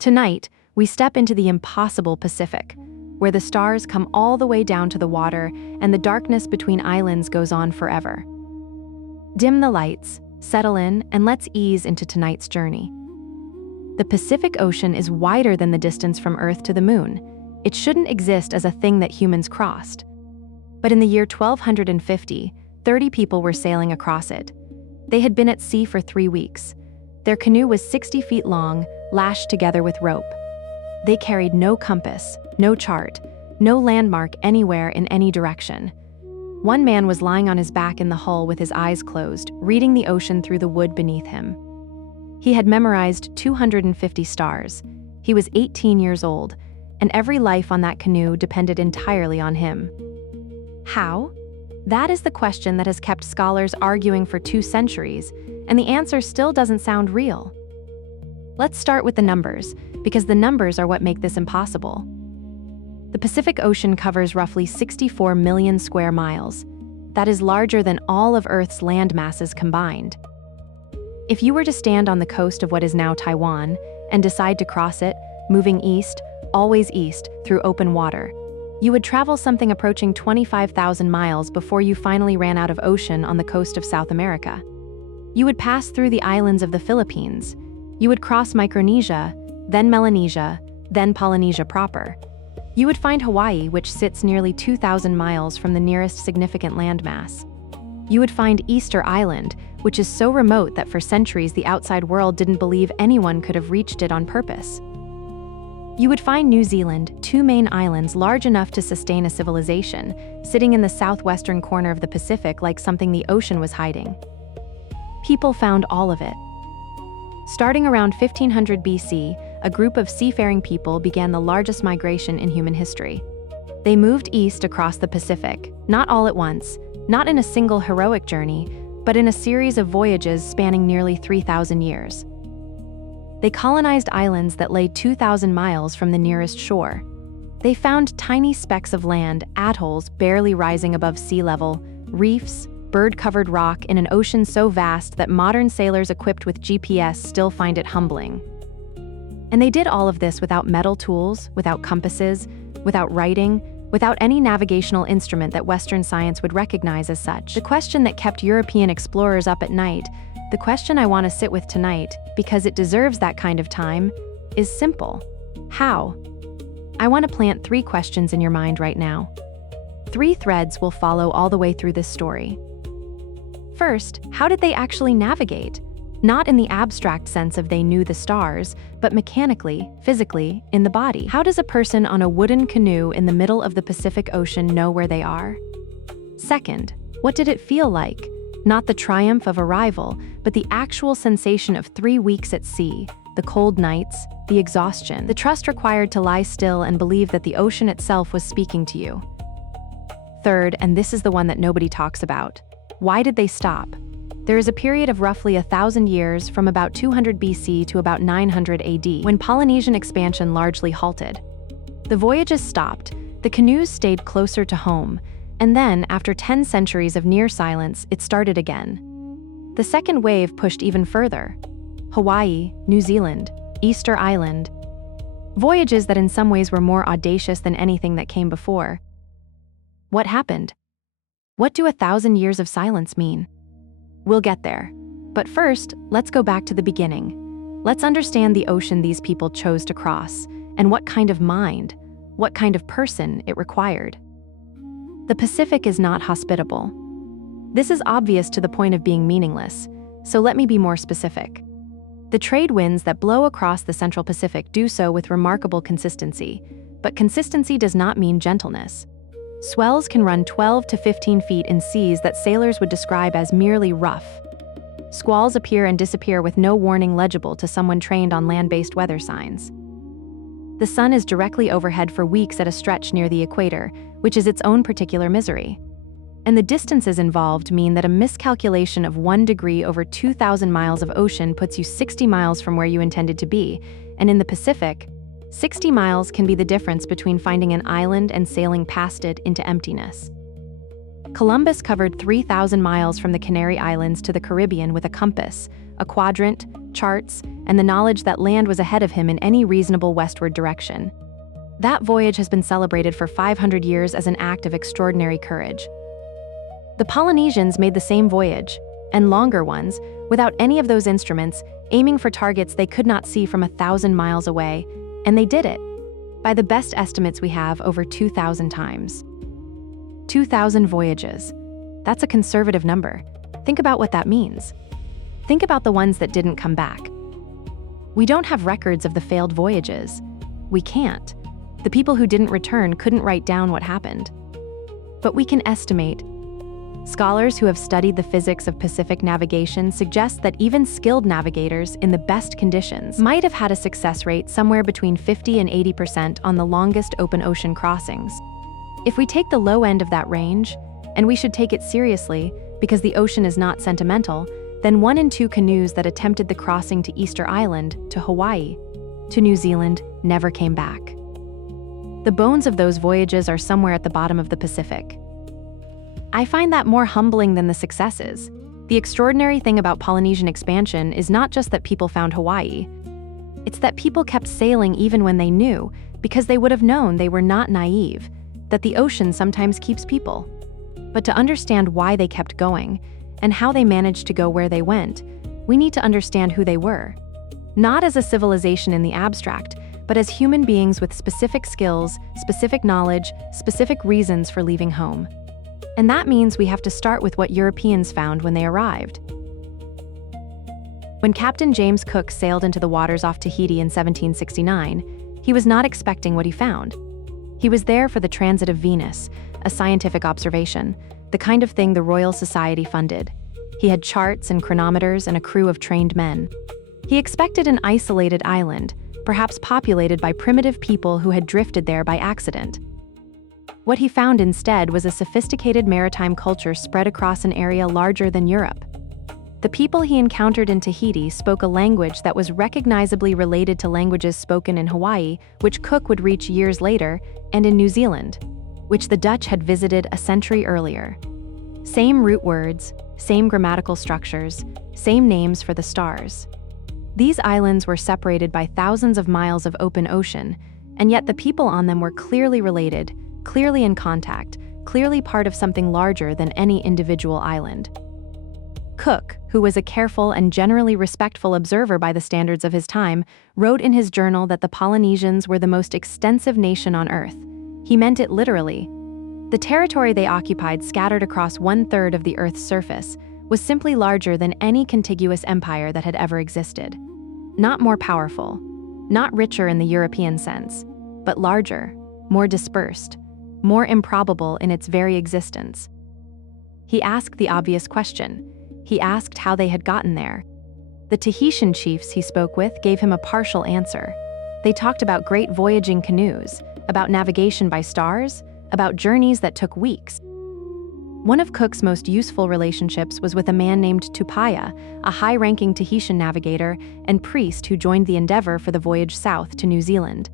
Tonight, we step into the impossible Pacific, where the stars come all the way down to the water and the darkness between islands goes on forever. Dim the lights, settle in, and let's ease into tonight's journey. The Pacific Ocean is wider than the distance from Earth to the Moon. It shouldn't exist as a thing that humans crossed. But in the year 1250, 30 people were sailing across it. They had been at sea for 3 weeks. Their canoe was 60 feet long, lashed together with rope. They carried no compass, no chart, no landmark anywhere in any direction. One man was lying on his back in the hull with his eyes closed, reading the ocean through the wood beneath him. He had memorized 250 stars. He was 18 years old, and every life on that canoe depended entirely on him. How? That is the question that has kept scholars arguing for 2 centuries, and the answer still doesn't sound real. Let's start with the numbers, because the numbers are what make this impossible. The Pacific Ocean covers roughly 64 million square miles. That is larger than all of Earth's land masses combined. If you were to stand on the coast of what is now Taiwan and decide to cross it, moving east, always east, through open water, you would travel something approaching 25,000 miles before you finally ran out of ocean on the coast of South America. You would pass through the islands of the Philippines. You would cross Micronesia, then Melanesia, then Polynesia proper. You would find Hawaii, which sits nearly 2,000 miles from the nearest significant landmass. You would find Easter Island, which is so remote that for centuries the outside world didn't believe anyone could have reached it on purpose. You would find New Zealand, 2 main islands large enough to sustain a civilization, sitting in the southwestern corner of the Pacific like something the ocean was hiding. People found all of it. Starting around 1500 BC, a group of seafaring people began the largest migration in human history. They moved east across the Pacific, not all at once, not in a single heroic journey, but in a series of voyages spanning nearly 3,000 years. They colonized islands that lay 2,000 miles from the nearest shore. They found tiny specks of land, atolls barely rising above sea level, reefs, bird-covered rock in an ocean so vast that modern sailors equipped with GPS still find it humbling. And they did all of this without metal tools, without compasses, without writing, without any navigational instrument that Western science would recognize as such. The question that kept European explorers up at night, the question I want to sit with tonight, because it deserves that kind of time, is simple. How? I want to plant 3 questions in your mind right now. 3 threads will follow all the way through this story. First, how did they actually navigate? Not in the abstract sense of they knew the stars, but mechanically, physically, in the body. How does a person on a wooden canoe in the middle of the Pacific Ocean know where they are? Second, what did it feel like? Not the triumph of arrival, but the actual sensation of 3 weeks at sea, the cold nights, the exhaustion, the trust required to lie still and believe that the ocean itself was speaking to you. Third, and this is the one that nobody talks about, why did they stop? There is a period of roughly 1,000 years from about 200 BC to about 900 AD when Polynesian expansion largely halted. The voyages stopped, the canoes stayed closer to home, and then, after 10 centuries of near silence, it started again. The second wave pushed even further. Hawaii, New Zealand, Easter Island. Voyages that in some ways were more audacious than anything that came before. What happened? What do 1,000 years of silence mean? We'll get there. But first, let's go back to the beginning. Let's understand the ocean these people chose to cross, and what kind of mind, what kind of person it required. The Pacific is not hospitable. This is obvious to the point of being meaningless, so let me be more specific. The trade winds that blow across the Central Pacific do so with remarkable consistency, but consistency does not mean gentleness. Swells can run 12 to 15 feet in seas that sailors would describe as merely rough. Squalls appear and disappear with no warning legible to someone trained on land-based weather signs. The sun is directly overhead for weeks at a stretch near the equator, which is its own particular misery. And the distances involved mean that a miscalculation of 1 degree over 2,000 miles of ocean puts you 60 miles from where you intended to be, and in the Pacific, 60 miles can be the difference between finding an island and sailing past it into emptiness. Columbus covered 3,000 miles from the Canary Islands to the Caribbean with a compass, a quadrant, charts, and the knowledge that land was ahead of him in any reasonable westward direction. That voyage has been celebrated for 500 years as an act of extraordinary courage. The Polynesians made the same voyage, and longer ones, without any of those instruments, aiming for targets they could not see from 1,000 miles away, and they did it. By the best estimates we have, over 2,000 times. 2,000 voyages. That's a conservative number. Think about what that means. Think about the ones that didn't come back. We don't have records of the failed voyages. We can't. The people who didn't return couldn't write down what happened. But we can estimate. Scholars who have studied the physics of Pacific navigation suggest that even skilled navigators in the best conditions might have had a success rate somewhere between 50 and 80% on the longest open ocean crossings. If we take the low end of that range, and we should take it seriously because the ocean is not sentimental, then 1 in 2 canoes that attempted the crossing to Easter Island, to Hawaii, to New Zealand never came back. The bones of those voyages are somewhere at the bottom of the Pacific. I find that more humbling than the successes. The extraordinary thing about Polynesian expansion is not just that people found Hawaii. It's that people kept sailing even when they knew, because they would have known they were not naive, that the ocean sometimes keeps people. But to understand why they kept going, and how they managed to go where they went, we need to understand who they were. Not as a civilization in the abstract, but as human beings with specific skills, specific knowledge, specific reasons for leaving home. And that means we have to start with what Europeans found when they arrived. When Captain James Cook sailed into the waters off Tahiti in 1769, he was not expecting what he found. He was there for the transit of Venus, a scientific observation, the kind of thing the Royal Society funded. He had charts and chronometers and a crew of trained men. He expected an isolated island, perhaps populated by primitive people who had drifted there by accident. What he found instead was a sophisticated maritime culture spread across an area larger than Europe. The people he encountered in Tahiti spoke a language that was recognizably related to languages spoken in Hawaii, which Cook would reach years later, and in New Zealand, which the Dutch had visited a century earlier. Same root words, same grammatical structures, same names for the stars. These islands were separated by thousands of miles of open ocean, and yet the people on them were clearly related, clearly in contact, clearly part of something larger than any individual island. Cook, who was a careful and generally respectful observer by the standards of his time, wrote in his journal that the Polynesians were the most extensive nation on Earth. He meant it literally. The territory they occupied, scattered across 1/3 of the Earth's surface, was simply larger than any contiguous empire that had ever existed. Not more powerful, not richer in the European sense, but larger, more dispersed, more improbable in its very existence. He asked the obvious question. He asked how they had gotten there. The Tahitian chiefs he spoke with gave him a partial answer. They talked about great voyaging canoes, about navigation by stars, about journeys that took weeks. One of Cook's most useful relationships was with a man named Tupaya, a high-ranking Tahitian navigator and priest who joined the endeavor for the voyage south to New Zealand.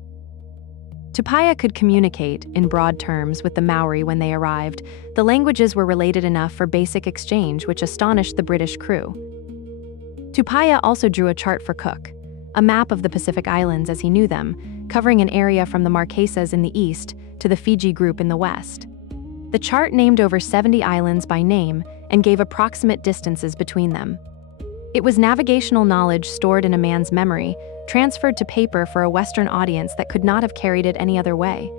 Tupaya could communicate, in broad terms, with the Maori when they arrived. The languages were related enough for basic exchange, which astonished the British crew. Tupaya also drew a chart for Cook, a map of the Pacific Islands as he knew them, covering an area from the Marquesas in the east to the Fiji group in the west. The chart named over 70 islands by name and gave approximate distances between them. It was navigational knowledge stored in a man's memory, transferred to paper for a Western audience that could not have carried it any other way.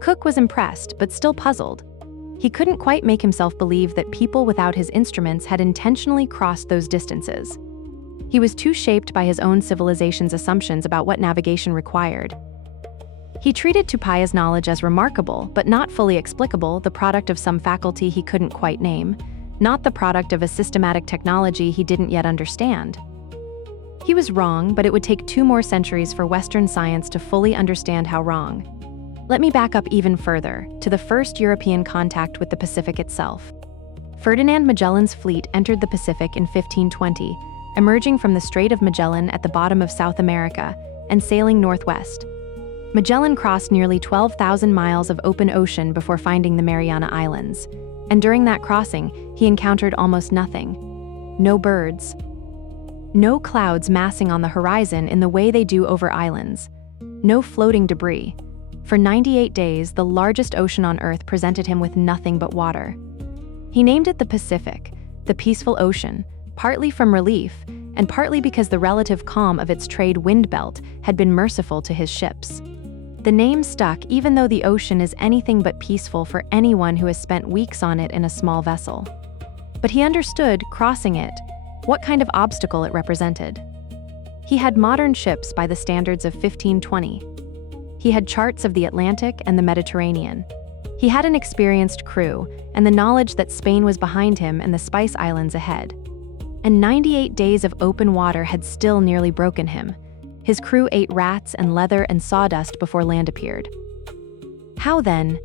Cook was impressed, but still puzzled. He couldn't quite make himself believe that people without his instruments had intentionally crossed those distances. He was too shaped by his own civilization's assumptions about what navigation required. He treated Tupaya's knowledge as remarkable, but not fully explicable, the product of some faculty he couldn't quite name, not the product of a systematic technology he didn't yet understand. He was wrong, but it would take 2 more centuries for Western science to fully understand how wrong. Let me back up even further, to the first European contact with the Pacific itself. Ferdinand Magellan's fleet entered the Pacific in 1520, emerging from the Strait of Magellan at the bottom of South America and sailing northwest. Magellan crossed nearly 12,000 miles of open ocean before finding the Mariana Islands, and during that crossing, he encountered almost nothing. No birds, No clouds massing on the horizon in the way they do over islands. No floating debris. For 98 days, the largest ocean on Earth presented him with nothing but water. He named it the Pacific, the peaceful ocean, partly from relief, and partly because the relative calm of its trade wind belt had been merciful to his ships. The name stuck even though the ocean is anything but peaceful for anyone who has spent weeks on it in a small vessel. But he understood, crossing it, what kind of obstacle it represented. He had modern ships by the standards of 1520. He had charts of the Atlantic and the Mediterranean. He had an experienced crew and the knowledge that Spain was behind him and the Spice Islands ahead. And 98 days of open water had still nearly broken him. His crew ate rats and leather and sawdust before land appeared. How then?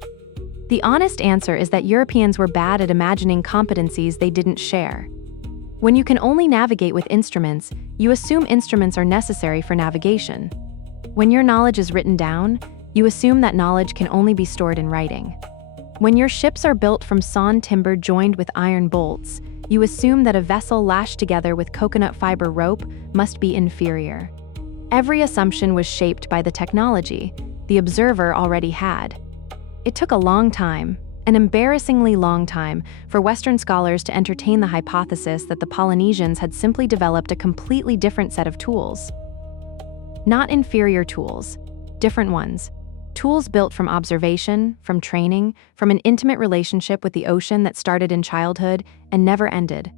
The honest answer is that Europeans were bad at imagining competencies they didn't share. When you can only navigate with instruments, you assume instruments are necessary for navigation. When your knowledge is written down, you assume that knowledge can only be stored in writing. When your ships are built from sawn timber joined with iron bolts, you assume that a vessel lashed together with coconut fiber rope must be inferior. Every assumption was shaped by the technology the observer already had. It took a long time, an embarrassingly long time, for Western scholars to entertain the hypothesis that the Polynesians had simply developed a completely different set of tools. Not inferior tools, different ones. Tools built from observation, from training, from an intimate relationship with the ocean that started in childhood and never ended.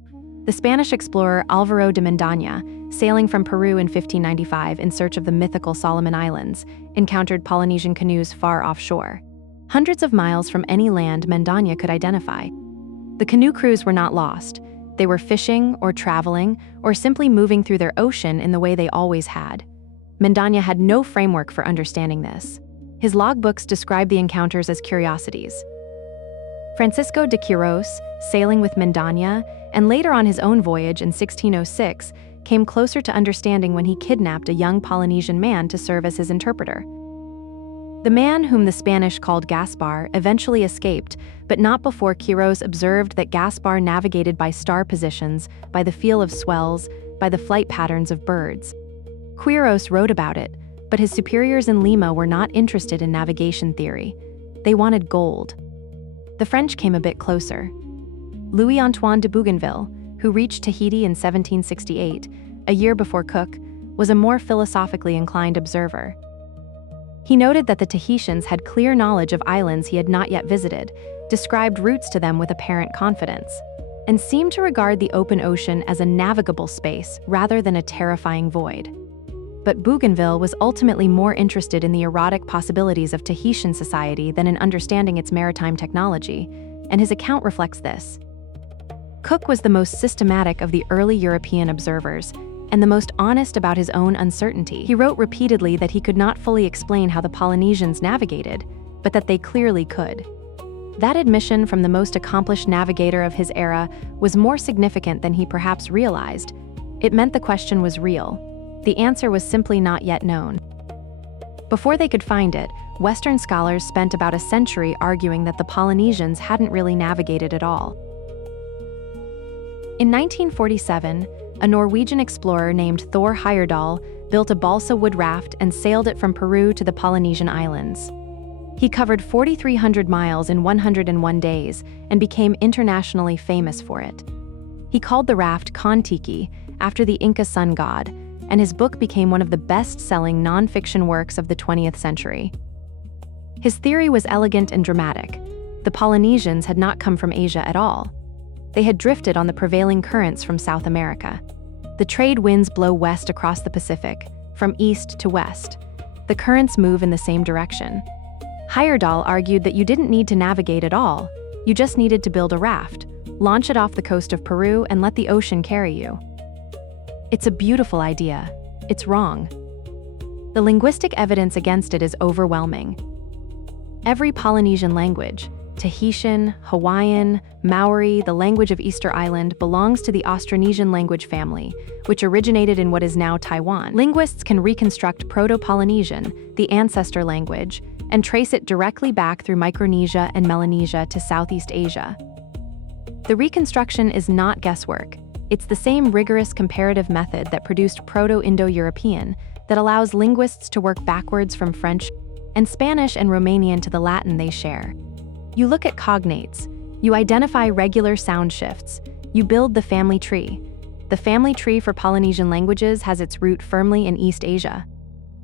The Spanish explorer Álvaro de Mendaña, sailing from Peru in 1595 in search of the mythical Solomon Islands, encountered Polynesian canoes far offshore. Hundreds of miles from any land Mendaña could identify. The canoe crews were not lost. They were fishing or traveling or simply moving through their ocean in the way they always had. Mendaña had no framework for understanding this. His logbooks describe the encounters as curiosities. Francisco de Quirós, sailing with Mendaña, and later on his own voyage in 1606, came closer to understanding when he kidnapped a young Polynesian man to serve as his interpreter. The man, whom the Spanish called Gaspar, eventually escaped, but not before Quirós observed that Gaspar navigated by star positions, by the feel of swells, by the flight patterns of birds. Quirós wrote about it, but his superiors in Lima were not interested in navigation theory. They wanted gold. The French came a bit closer. Louis-Antoine de Bougainville, who reached Tahiti in 1768, a year before Cook, was a more philosophically inclined observer. He noted that the Tahitians had clear knowledge of islands he had not yet visited, described routes to them with apparent confidence, and seemed to regard the open ocean as a navigable space rather than a terrifying void. But Bougainville was ultimately more interested in the erotic possibilities of Tahitian society than in understanding its maritime technology, and his account reflects this. Cook was the most systematic of the early European observers, and the most honest about his own uncertainty. He wrote repeatedly that he could not fully explain how the Polynesians navigated, but that they clearly could. That admission from the most accomplished navigator of his era was more significant than he perhaps realized. It meant the question was real. The answer was simply not yet known. Before they could find it, Western scholars spent about a century arguing that the Polynesians hadn't really navigated at all. In 1947, a Norwegian explorer named Thor Heyerdahl built a balsa wood raft and sailed it from Peru to the Polynesian islands. He covered 4,300 miles in 101 days and became internationally famous for it. He called the raft Kon-Tiki, after the Inca sun god, and his book became one of the best-selling non-fiction works of the 20th century. His theory was elegant and dramatic. The Polynesians had not come from Asia at all. They had drifted on the prevailing currents from South America. The trade winds blow west across the Pacific, from east to west. The currents move in the same direction. Heyerdahl argued that you didn't need to navigate at all. You just needed to build a raft, launch it off the coast of Peru, and let the ocean carry you. It's a beautiful idea. It's wrong. The linguistic evidence against it is overwhelming. Every Polynesian language, Tahitian, Hawaiian, Maori, the language of Easter Island, belongs to the Austronesian language family, which originated in what is now Taiwan. Linguists can reconstruct Proto-Polynesian, the ancestor language, and trace it directly back through Micronesia and Melanesia to Southeast Asia. The reconstruction is not guesswork. It's the same rigorous comparative method that produced Proto-Indo-European that allows linguists to work backwards from French and Spanish and Romanian to the Latin they share. You look at cognates. You identify regular sound shifts. You build the family tree. The family tree for Polynesian languages has its root firmly in East Asia.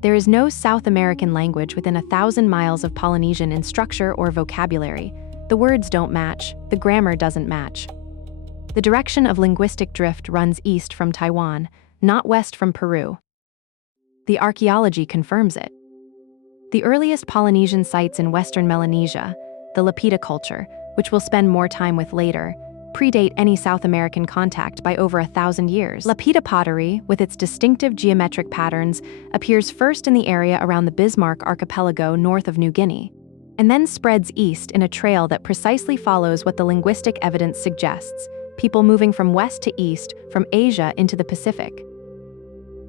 There is no South American language within 1,000 miles of Polynesian in structure or vocabulary. The words don't match. The grammar doesn't match. The direction of linguistic drift runs east from Taiwan, not west from Peru. The archaeology confirms it. The earliest Polynesian sites in Western Melanesia, the Lapita culture, which we'll spend more time with later, predate any South American contact by over 1,000 years. Lapita pottery, with its distinctive geometric patterns, appears first in the area around the Bismarck archipelago north of New Guinea, and then spreads east in a trail that precisely follows what the linguistic evidence suggests: people moving from west to east, from Asia into the Pacific.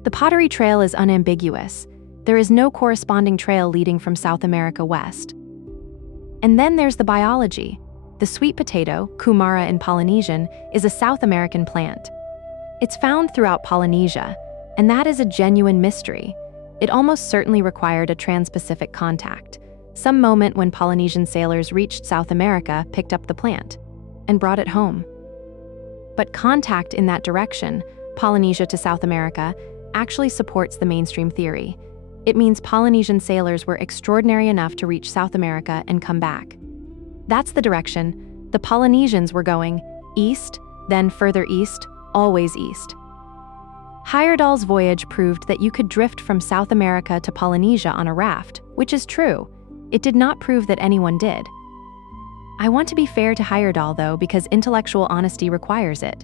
The pottery trail is unambiguous. There is no corresponding trail leading from South America west. And then there's the biology. The sweet potato, kumara in Polynesian, is a South American plant. It's found throughout Polynesia, and that is a genuine mystery. It almost certainly required a trans-Pacific contact. Some moment when Polynesian sailors reached South America, picked up the plant, and brought it home. But contact in that direction, Polynesia to South America, actually supports the mainstream theory. It means Polynesian sailors were extraordinary enough to reach South America and come back. That's the direction. The Polynesians were going east, then further east, always east. Heyerdahl's voyage proved that you could drift from South America to Polynesia on a raft, which is true. It did not prove that anyone did. I want to be fair to Heyerdahl, though, because intellectual honesty requires it.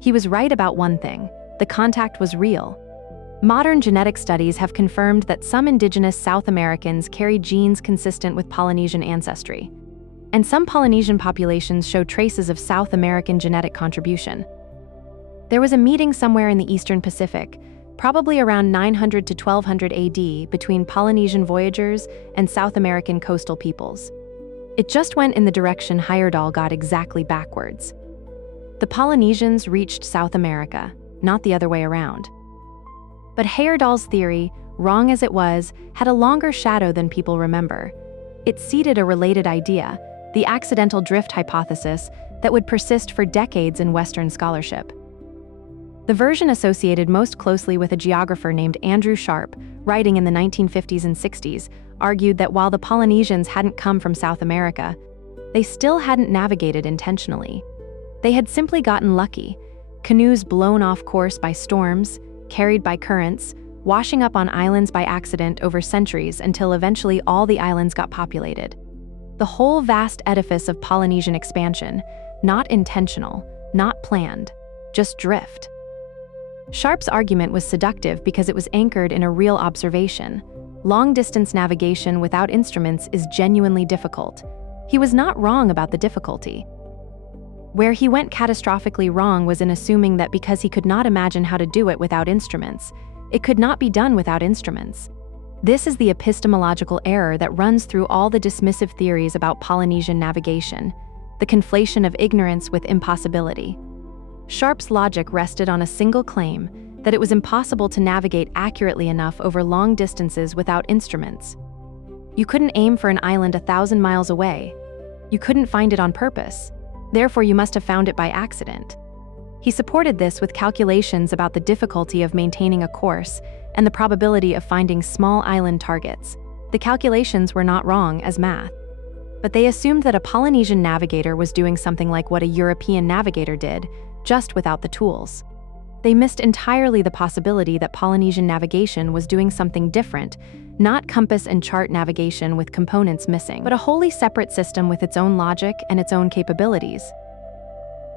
He was right about one thing: the contact was real. Modern genetic studies have confirmed that some indigenous South Americans carry genes consistent with Polynesian ancestry, and some Polynesian populations show traces of South American genetic contribution. There was a meeting somewhere in the Eastern Pacific, probably around 900 to 1200 AD, between Polynesian voyagers and South American coastal peoples. It just went in the direction Heyerdahl got exactly backwards. The Polynesians reached South America, not the other way around. But Heyerdahl's theory, wrong as it was, had a longer shadow than people remember. It seeded a related idea, the accidental drift hypothesis, that would persist for decades in Western scholarship. The version associated most closely with a geographer named Andrew Sharp, writing in the 1950s and 60s, argued that while the Polynesians hadn't come from South America, they still hadn't navigated intentionally. They had simply gotten lucky, canoes blown off course by storms, carried by currents, washing up on islands by accident over centuries until eventually all the islands got populated. The whole vast edifice of Polynesian expansion, not intentional, not planned, just drift. Sharp's argument was seductive because it was anchored in a real observation. Long-distance navigation without instruments is genuinely difficult. He was not wrong about the difficulty. Where he went catastrophically wrong was in assuming that because he could not imagine how to do it without instruments, it could not be done without instruments. This is the epistemological error that runs through all the dismissive theories about Polynesian navigation, the conflation of ignorance with impossibility. Sharp's logic rested on a single claim, that it was impossible to navigate accurately enough over long distances without instruments. You couldn't aim for an island 1,000 miles away. You couldn't find it on purpose. Therefore, you must have found it by accident. He supported this with calculations about the difficulty of maintaining a course and the probability of finding small island targets. The calculations were not wrong as math, but they assumed that a Polynesian navigator was doing something like what a European navigator did, just without the tools. They missed entirely the possibility that Polynesian navigation was doing something different, not compass and chart navigation with components missing, but a wholly separate system with its own logic and its own capabilities.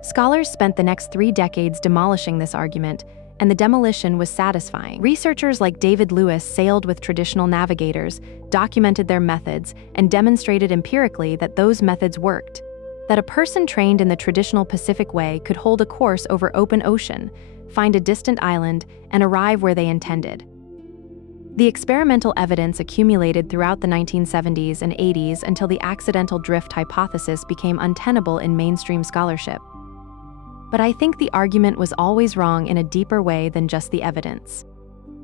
Scholars spent the next 3 decades demolishing this argument, and the demolition was satisfying. Researchers like David Lewis sailed with traditional navigators, documented their methods, and demonstrated empirically that those methods worked. That a person trained in the traditional Pacific way could hold a course over open ocean, find a distant island, and arrive where they intended. The experimental evidence accumulated throughout the 1970s and 80s until the accidental drift hypothesis became untenable in mainstream scholarship. But I think the argument was always wrong in a deeper way than just the evidence.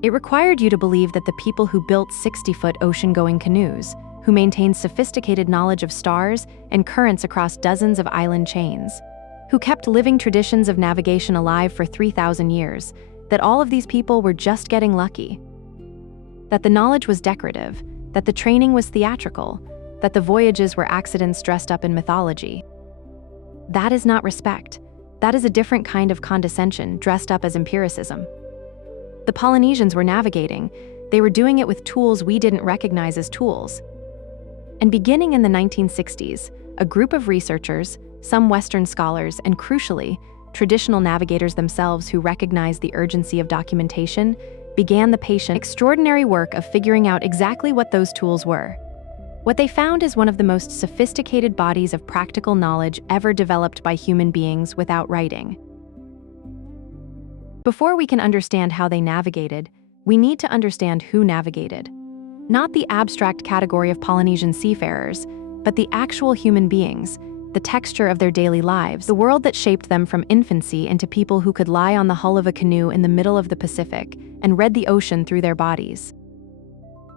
It required you to believe that the people who built 60-foot ocean-going canoes, who maintained sophisticated knowledge of stars and currents across dozens of island chains, who kept living traditions of navigation alive for 3,000 years, that all of these people were just getting lucky. That the knowledge was decorative, that the training was theatrical, that the voyages were accidents dressed up in mythology. That is not respect. That is a different kind of condescension dressed up as empiricism. The Polynesians were navigating. They were doing it with tools we didn't recognize as tools. And beginning in the 1960s, a group of researchers, some Western scholars, and crucially, traditional navigators themselves who recognized the urgency of documentation, began the patient, extraordinary work of figuring out exactly what those tools were. What they found is one of the most sophisticated bodies of practical knowledge ever developed by human beings without writing. Before we can understand how they navigated, we need to understand who navigated. Not the abstract category of Polynesian seafarers, but the actual human beings, the texture of their daily lives, the world that shaped them from infancy into people who could lie on the hull of a canoe in the middle of the Pacific and read the ocean through their bodies.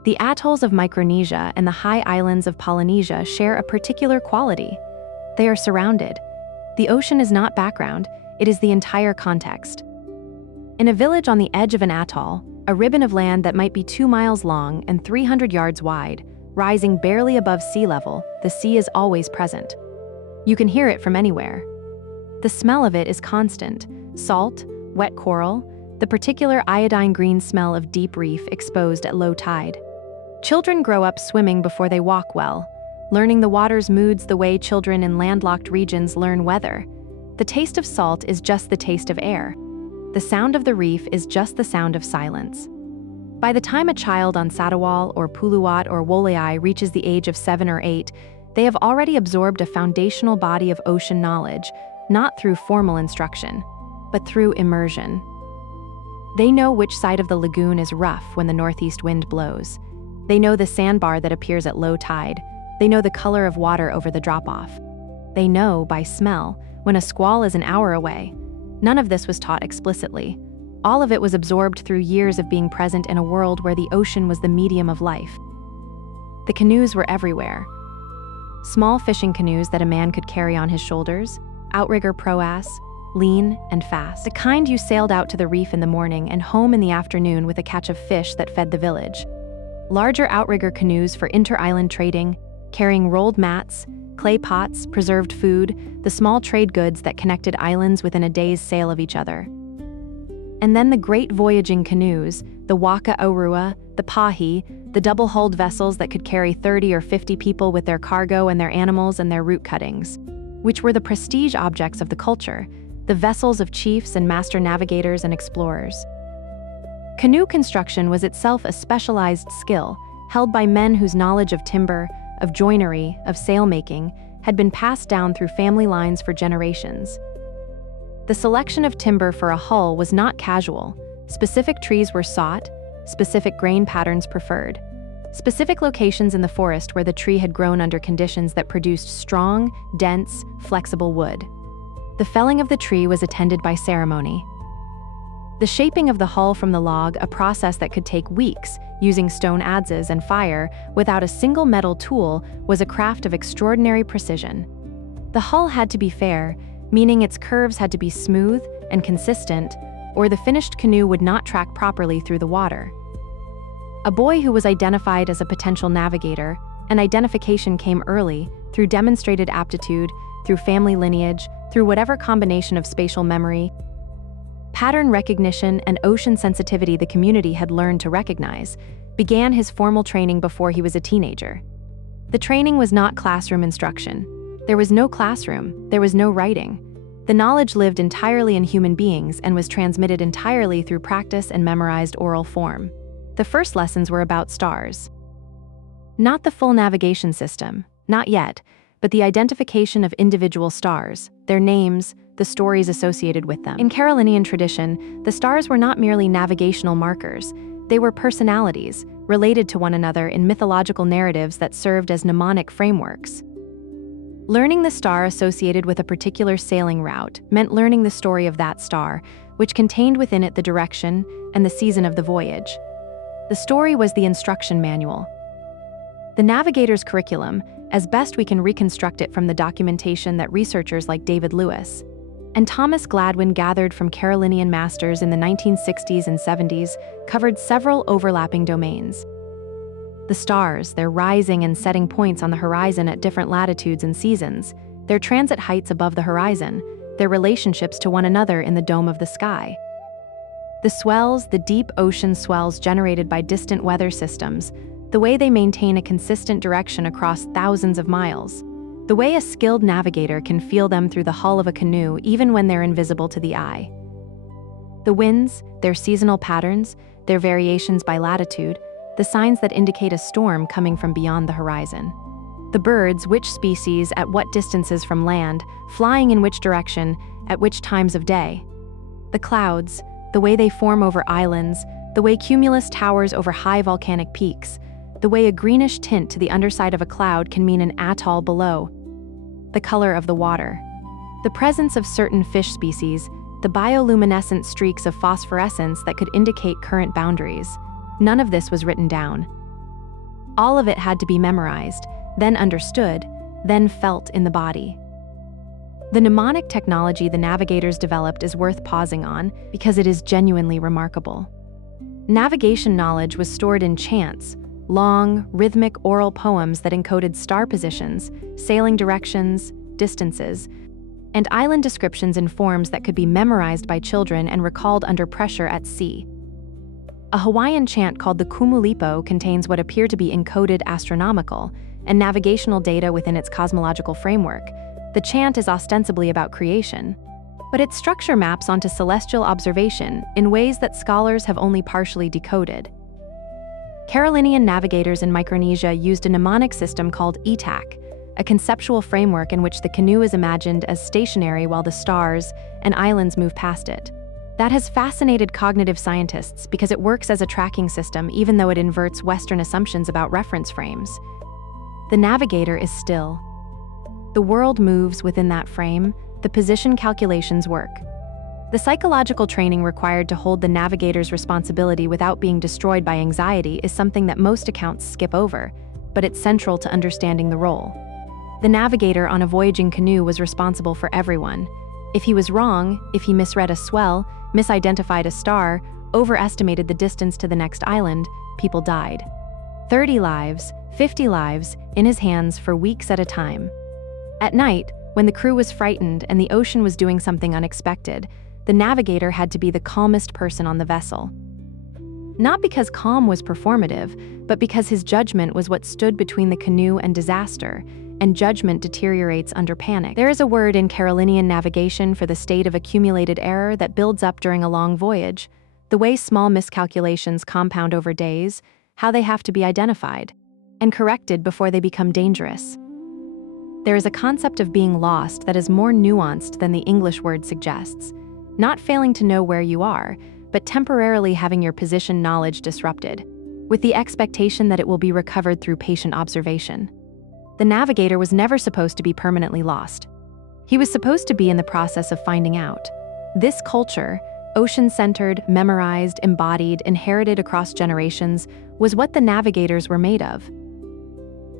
The atolls of Micronesia and the high islands of Polynesia share a particular quality. They are surrounded. The ocean is not background, it is the entire context. In a village on the edge of an atoll, a ribbon of land that might be 2 miles long and 300 yards wide, rising barely above sea level, the sea is always present. You can hear it from anywhere. The smell of it is constant: salt, wet coral, the particular iodine green smell of deep reef exposed at low tide. Children grow up swimming before they walk well, learning the water's moods the way children in landlocked regions learn weather. The taste of salt is just the taste of air. The sound of the reef is just the sound of silence. By the time a child on Satawal or Puluwat or Woleai reaches the age of 7 or 8, they have already absorbed a foundational body of ocean knowledge, not through formal instruction, but through immersion. They know which side of the lagoon is rough when the northeast wind blows. They know the sandbar that appears at low tide. They know the color of water over the drop-off. They know, by smell, when a squall is an hour away. None of this was taught explicitly. All of it was absorbed through years of being present in a world where the ocean was the medium of life. The canoes were everywhere. Small fishing canoes that a man could carry on his shoulders, outrigger proas, lean and fast. The kind you sailed out to the reef in the morning and home in the afternoon with a catch of fish that fed the village. Larger outrigger canoes for inter-island trading, carrying rolled mats, clay pots, preserved food, the small trade goods that connected islands within a day's sail of each other. And then the great voyaging canoes, the Waka Aurua, the Pahi, the double-hulled vessels that could carry 30 or 50 people with their cargo and their animals and their root cuttings, which were the prestige objects of the culture, the vessels of chiefs and master navigators and explorers. Canoe construction was itself a specialized skill, held by men whose knowledge of timber, of joinery, of sail-making, had been passed down through family lines for generations. The selection of timber for a hull was not casual. Specific trees were sought, specific grain patterns preferred, specific locations in the forest where the tree had grown under conditions that produced strong, dense, flexible wood. The felling of the tree was attended by ceremony. The shaping of the hull from the log, a process that could take weeks, using stone adzes and fire, without a single metal tool, was a craft of extraordinary precision. The hull had to be fair, meaning its curves had to be smooth and consistent, or the finished canoe would not track properly through the water. A boy who was identified as a potential navigator, and identification came early, through demonstrated aptitude, through family lineage, through whatever combination of spatial memory, pattern recognition, and ocean sensitivity the community had learned to recognize, began his formal training before he was a teenager. The training was not classroom instruction. There was no classroom, there was no writing. The knowledge lived entirely in human beings and was transmitted entirely through practice and memorized oral form. The first lessons were about stars. Not the full navigation system, not yet, but the identification of individual stars, their names, the stories associated with them. In Carolinian tradition, the stars were not merely navigational markers, they were personalities, related to one another in mythological narratives that served as mnemonic frameworks. Learning the star associated with a particular sailing route meant learning the story of that star, which contained within it the direction and the season of the voyage. The story was the instruction manual. The navigator's curriculum, as best we can reconstruct it from the documentation that researchers like David Lewis and Thomas Gladwin gathered from Carolinian masters in the 1960s and 70s, covered several overlapping domains. The stars, their rising and setting points on the horizon at different latitudes and seasons, their transit heights above the horizon, their relationships to one another in the dome of the sky. The swells, the deep ocean swells generated by distant weather systems, the way they maintain a consistent direction across thousands of miles, the way a skilled navigator can feel them through the hull of a canoe even when they're invisible to the eye. The winds, their seasonal patterns, their variations by latitude, the signs that indicate a storm coming from beyond the horizon. The birds, which species, at what distances from land, flying in which direction, at which times of day. The clouds, the way they form over islands, the way cumulus towers over high volcanic peaks, the way a greenish tint to the underside of a cloud can mean an atoll below. The color of the water. The presence of certain fish species, the bioluminescent streaks of phosphorescence that could indicate current boundaries. None of this was written down. All of it had to be memorized, then understood, then felt in the body. The mnemonic technology the navigators developed is worth pausing on because it is genuinely remarkable. Navigation knowledge was stored in chants, long, rhythmic oral poems that encoded star positions, sailing directions, distances, and island descriptions in forms that could be memorized by children and recalled under pressure at sea. A Hawaiian chant called the Kumulipo contains what appear to be encoded astronomical and navigational data within its cosmological framework. The chant is ostensibly about creation, but its structure maps onto celestial observation in ways that scholars have only partially decoded. Carolinian navigators in Micronesia used a mnemonic system called ETAC, a conceptual framework in which the canoe is imagined as stationary while the stars and islands move past it. That has fascinated cognitive scientists because it works as a tracking system even though it inverts Western assumptions about reference frames. The navigator is still. The world moves within that frame, the position calculations work. The psychological training required to hold the navigator's responsibility without being destroyed by anxiety is something that most accounts skip over, but it's central to understanding the role. The navigator on a voyaging canoe was responsible for everyone. If he was wrong, if he misread a swell, misidentified a star, overestimated the distance to the next island, people died. 30 lives, 50 lives, in his hands for weeks at a time. At night, when the crew was frightened and the ocean was doing something unexpected, the navigator had to be the calmest person on the vessel. Not because calm was performative, but because his judgment was what stood between the canoe and disaster, and judgment deteriorates under panic. There is a word in Carolinian navigation for the state of accumulated error that builds up during a long voyage, the way small miscalculations compound over days, how they have to be identified and corrected before they become dangerous. There is a concept of being lost that is more nuanced than the English word suggests, not failing to know where you are, but temporarily having your position knowledge disrupted, with the expectation that it will be recovered through patient observation. The navigator was never supposed to be permanently lost. He was supposed to be in the process of finding out. This culture, ocean-centered, memorized, embodied, inherited across generations, was what the navigators were made of.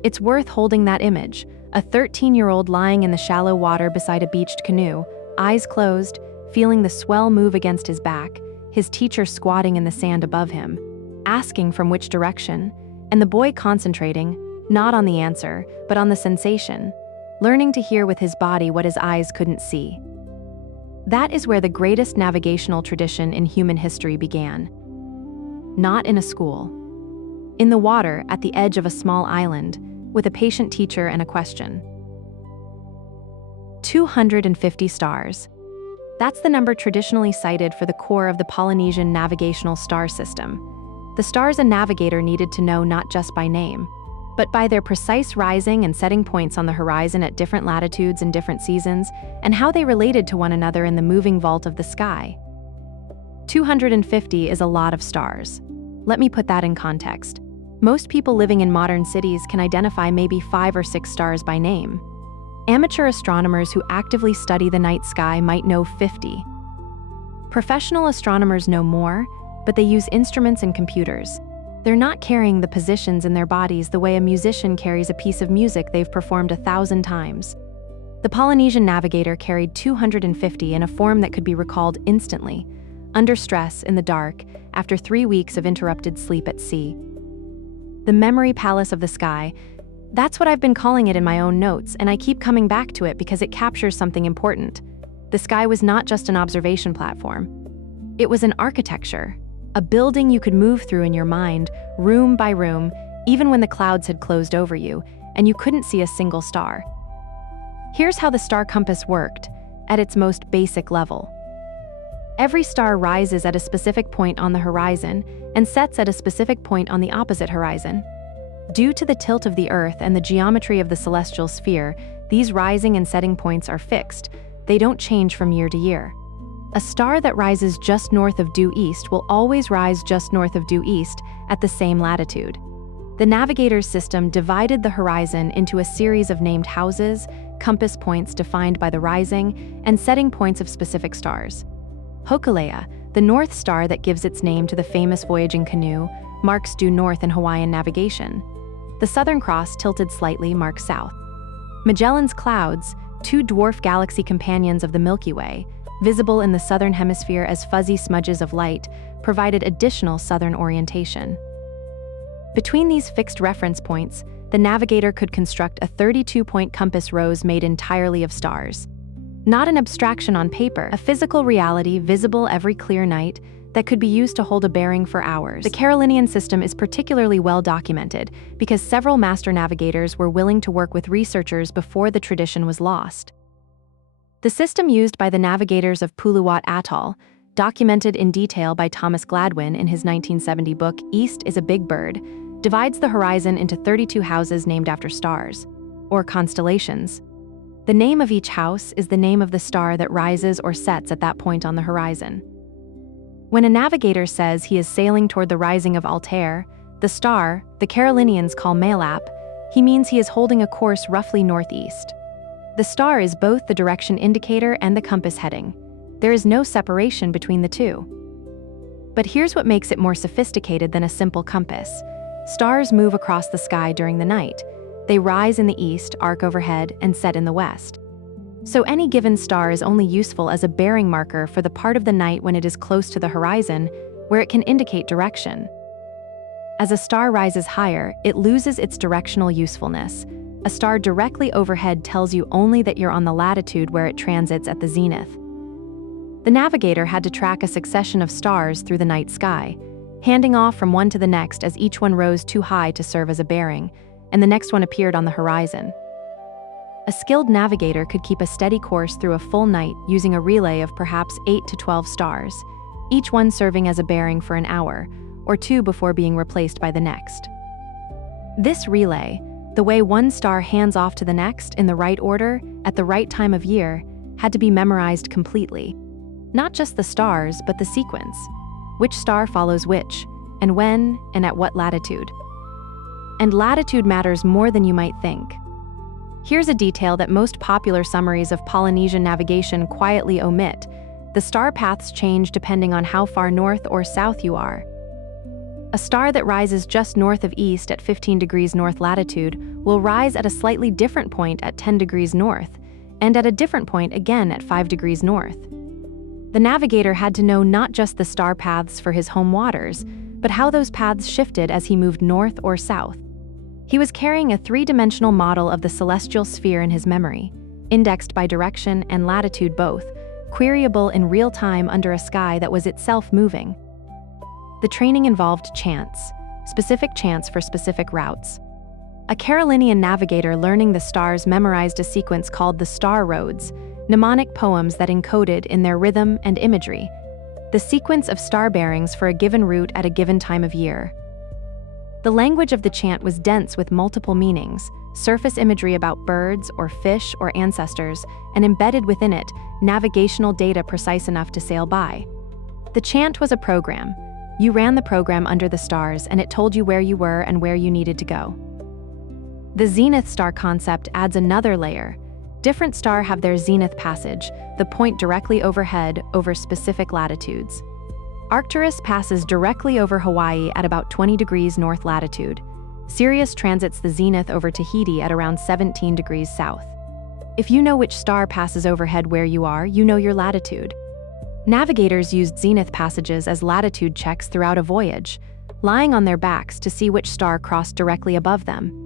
It's worth holding that image, a 13-year-old lying in the shallow water beside a beached canoe, eyes closed, feeling the swell move against his back, his teacher squatting in the sand above him, asking from which direction, and the boy concentrating, not on the answer, but on the sensation, learning to hear with his body what his eyes couldn't see. That is where the greatest navigational tradition in human history began. Not in a school. In the water at the edge of a small island, with a patient teacher and a question. 250 stars. That's the number traditionally cited for the core of the Polynesian navigational star system. The stars a navigator needed to know not just by name, but by their precise rising and setting points on the horizon at different latitudes and different seasons, and how they related to one another in the moving vault of the sky. 250 is a lot of stars. Let me put that in context. Most people living in modern cities can identify maybe 5 or 6 stars by name. Amateur astronomers who actively study the night sky might know 50. Professional astronomers know more, but they use instruments and computers. They're not carrying the positions in their bodies the way a musician carries a piece of music they've performed 1,000 times. The Polynesian navigator carried 250 in a form that could be recalled instantly, under stress, in the dark, after 3 weeks of interrupted sleep at sea. The memory palace of the sky, that's what I've been calling it in my own notes, and I keep coming back to it because it captures something important. The sky was not just an observation platform. It was an architecture, a building you could move through in your mind, room by room, even when the clouds had closed over you, and you couldn't see a single star. Here's how the star compass worked, at its most basic level. Every star rises at a specific point on the horizon and sets at a specific point on the opposite horizon. Due to the tilt of the Earth and the geometry of the celestial sphere, these rising and setting points are fixed. They don't change from year to year. A star that rises just north of due east will always rise just north of due east at the same latitude. The navigator's system divided the horizon into a series of named houses, compass points defined by the rising and setting points of specific stars. Hokule'a, the North Star that gives its name to the famous voyaging canoe, marks due north in Hawaiian navigation. The Southern Cross, tilted slightly, marks south. Magellan's Clouds, 2 dwarf galaxy companions of the Milky Way, visible in the southern hemisphere as fuzzy smudges of light, provided additional southern orientation. Between these fixed reference points, the navigator could construct a 32-point compass rose made entirely of stars. Not an abstraction on paper, a physical reality visible every clear night that could be used to hold a bearing for hours. The Carolinian system is particularly well documented because several master navigators were willing to work with researchers before the tradition was lost. The system used by the navigators of Polynesian Atoll, documented in detail by Thomas Gladwin in his 1970 book East is a Big Bird, divides the horizon into 32 houses named after stars, or constellations. The name of each house is the name of the star that rises or sets at that point on the horizon. When a navigator says he is sailing toward the rising of Altair, the star, the Carolinians call Malap, he means he is holding a course roughly northeast. The star is both the direction indicator and the compass heading. There is no separation between the two. But here's what makes it more sophisticated than a simple compass. Stars move across the sky during the night. They rise in the east, arc overhead, and set in the west. So any given star is only useful as a bearing marker for the part of the night when it is close to the horizon, where it can indicate direction. As a star rises higher, it loses its directional usefulness. A star directly overhead tells you only that you're on the latitude where it transits at the zenith. The navigator had to track a succession of stars through the night sky, handing off from one to the next as each one rose too high to serve as a bearing, and the next one appeared on the horizon. A skilled navigator could keep a steady course through a full night using a relay of perhaps 8 to 12 stars, each one serving as a bearing for an hour, or 2 before being replaced by the next. This relay, the way one star hands off to the next in the right order, at the right time of year, had to be memorized completely. Not just the stars, but the sequence. Which star follows which, and when, and at what latitude. And latitude matters more than you might think. Here's a detail that most popular summaries of Polynesian navigation quietly omit. The star paths change depending on how far north or south you are. A star that rises just north of east at 15 degrees north latitude will rise at a slightly different point at 10 degrees north, and at a different point again at 5 degrees north. The navigator had to know not just the star paths for his home waters, but how those paths shifted as he moved north or south. He was carrying a 3-dimensional model of the celestial sphere in his memory, indexed by direction and latitude both, queryable in real time under a sky that was itself moving. The training involved chants, specific chants for specific routes. A Carolinian navigator learning the stars memorized a sequence called the Star Roads, mnemonic poems that encoded in their rhythm and imagery the sequence of star bearings for a given route at a given time of year. The language of the chant was dense with multiple meanings, surface imagery about birds or fish or ancestors, and embedded within it, navigational data precise enough to sail by. The chant was a program. You ran the program under the stars, and it told you where you were and where you needed to go. The zenith star concept adds another layer. Different stars have their zenith passage, the point directly overhead over specific latitudes. Arcturus passes directly over Hawaii at about 20 degrees north latitude. Sirius transits the zenith over Tahiti at around 17 degrees south. If you know which star passes overhead where you are, you know your latitude. Navigators used zenith passages as latitude checks throughout a voyage, lying on their backs to see which star crossed directly above them.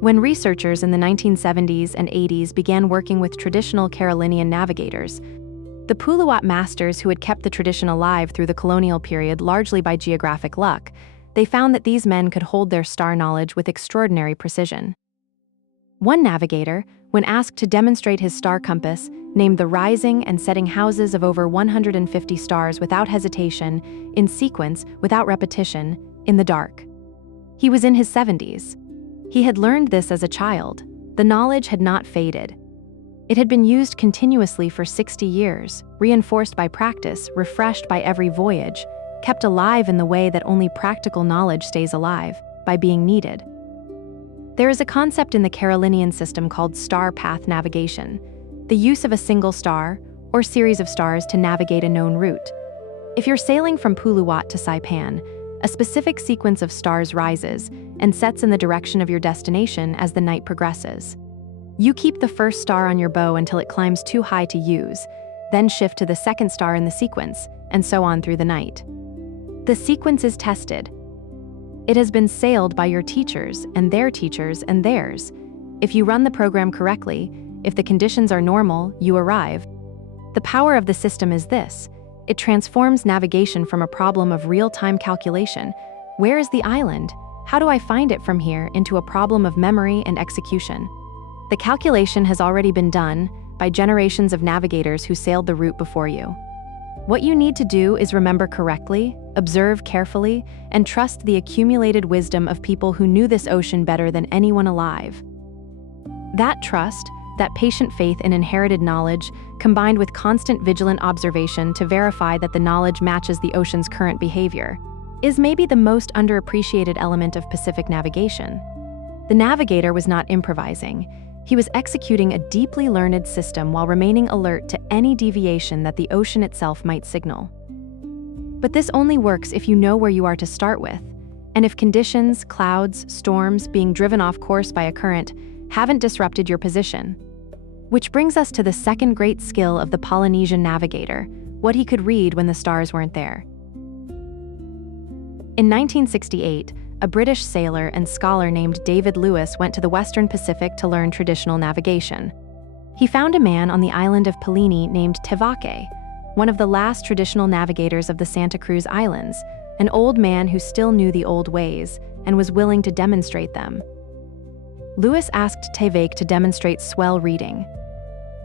When researchers in the 1970s and 80s began working with traditional Carolinian navigators, the Puluwat masters who had kept the tradition alive through the colonial period largely by geographic luck, they found that these men could hold their star knowledge with extraordinary precision. One navigator, when asked to demonstrate his star compass, named the rising and setting houses of over 150 stars without hesitation, in sequence, without repetition, in the dark. He was in his 70s. He had learned this as a child. The knowledge had not faded. It had been used continuously for 60 years, reinforced by practice, refreshed by every voyage, kept alive in the way that only practical knowledge stays alive, by being needed. There is a concept in the Carolinian system called star path navigation, the use of a single star, or series of stars to navigate a known route. If you're sailing from Puluwat to Saipan, a specific sequence of stars rises and sets in the direction of your destination as the night progresses. You keep the first star on your bow until it climbs too high to use, then shift to the second star in the sequence, and so on through the night. The sequence is tested. It has been sailed by your teachers and their teachers and theirs. If you run the program correctly, if the conditions are normal, you arrive. The power of the system is this. It transforms navigation from a problem of real-time calculation. Where is the island? How do I find it from here? Into a problem of memory and execution. The calculation has already been done by generations of navigators who sailed the route before you. What you need to do is remember correctly, observe carefully, and trust the accumulated wisdom of people who knew this ocean better than anyone alive. That trust, that patient faith in inherited knowledge, combined with constant vigilant observation to verify that the knowledge matches the ocean's current behavior, is maybe the most underappreciated element of Pacific navigation. The navigator was not improvising. He was executing a deeply learned system while remaining alert to any deviation that the ocean itself might signal. But this only works if you know where you are to start with, and if conditions, clouds, storms, being driven off course by a current, haven't disrupted your position. Which brings us to the second great skill of the Polynesian navigator, what he could read when the stars weren't there. In 1968, a British sailor and scholar named David Lewis went to the Western Pacific to learn traditional navigation. He found a man on the island of Pelini named Tevake, one of the last traditional navigators of the Santa Cruz Islands, an old man who still knew the old ways and was willing to demonstrate them. Lewis asked Tevake to demonstrate swell reading.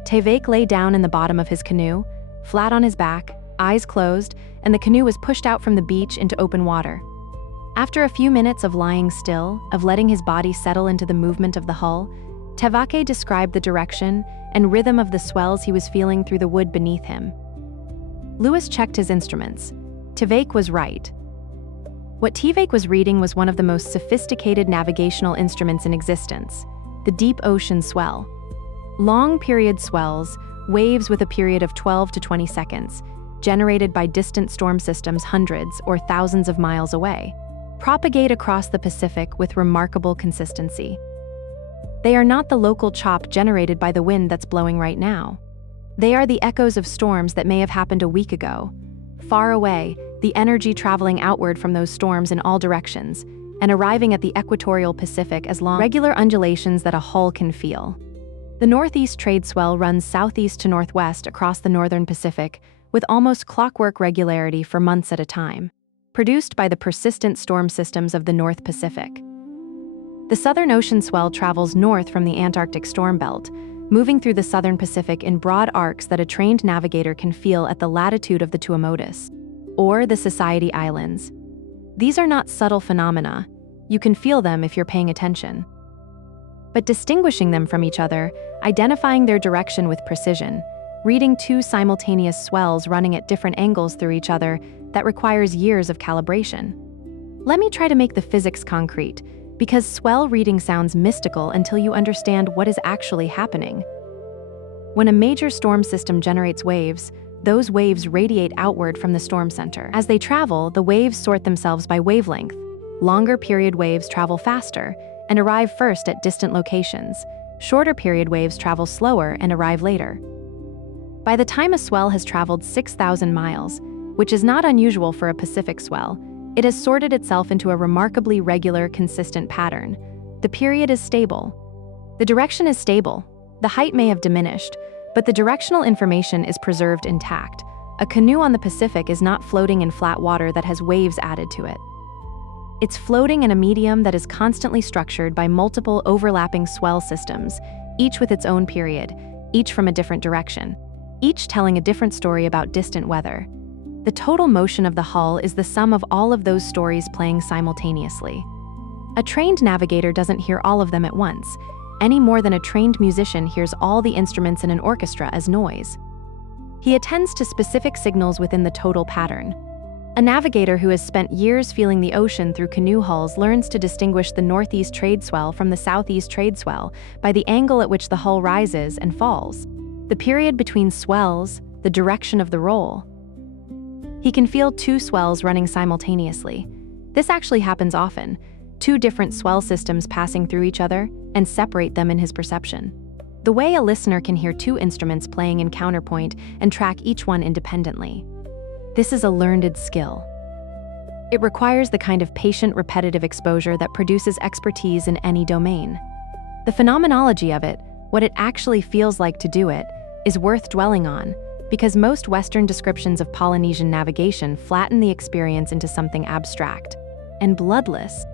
Tevake lay down in the bottom of his canoe, flat on his back, eyes closed, and the canoe was pushed out from the beach into open water. After a few minutes of lying still, of letting his body settle into the movement of the hull, Tevake described the direction and rhythm of the swells he was feeling through the wood beneath him. Lewis checked his instruments. Tevake was right. What Tevake was reading was one of the most sophisticated navigational instruments in existence, the deep ocean swell. Long-period swells, waves with a period of 12 to 20 seconds, generated by distant storm systems hundreds or thousands of miles away, propagate across the Pacific with remarkable consistency. They are not the local chop generated by the wind that's blowing right now. They are the echoes of storms that may have happened a week ago. Far away, the energy traveling outward from those storms in all directions, and arriving at the equatorial Pacific as long regular undulations that a hull can feel. The northeast trade swell runs southeast to northwest across the northern Pacific with almost clockwork regularity for months at a time, produced by the persistent storm systems of the North Pacific. The Southern Ocean swell travels north from the Antarctic storm belt, moving through the Southern Pacific in broad arcs that a trained navigator can feel at the latitude of the Tuamotus, or the Society Islands. These are not subtle phenomena. You can feel them if you're paying attention. But distinguishing them from each other, identifying their direction with precision, reading two simultaneous swells running at different angles through each other, that requires years of calibration. Let me try to make the physics concrete, because swell reading sounds mystical until you understand what is actually happening. When a major storm system generates waves, those waves radiate outward from the storm center. As they travel, the waves sort themselves by wavelength. Longer period waves travel faster and arrive first at distant locations. Shorter period waves travel slower and arrive later. By the time a swell has traveled 6,000 miles, which is not unusual for a Pacific swell, it has sorted itself into a remarkably regular, consistent pattern. The period is stable. The direction is stable. The height may have diminished, but the directional information is preserved intact. A canoe on the Pacific is not floating in flat water that has waves added to it. It's floating in a medium that is constantly structured by multiple overlapping swell systems, each with its own period, each from a different direction, each telling a different story about distant weather. The total motion of the hull is the sum of all of those stories playing simultaneously. A trained navigator doesn't hear all of them at once, any more than a trained musician hears all the instruments in an orchestra as noise. He attends to specific signals within the total pattern. A navigator who has spent years feeling the ocean through canoe hulls learns to distinguish the northeast trade swell from the southeast trade swell by the angle at which the hull rises and falls, the period between swells, the direction of the roll. He can feel two swells running simultaneously. This actually happens often, two different swell systems passing through each other and separate them in his perception. The way a listener can hear two instruments playing in counterpoint and track each one independently. This is a learned skill. It requires the kind of patient, repetitive exposure that produces expertise in any domain. The phenomenology of it, what it actually feels like to do it, is worth dwelling on, because most Western descriptions of Polynesian navigation flatten the experience into something abstract and bloodless.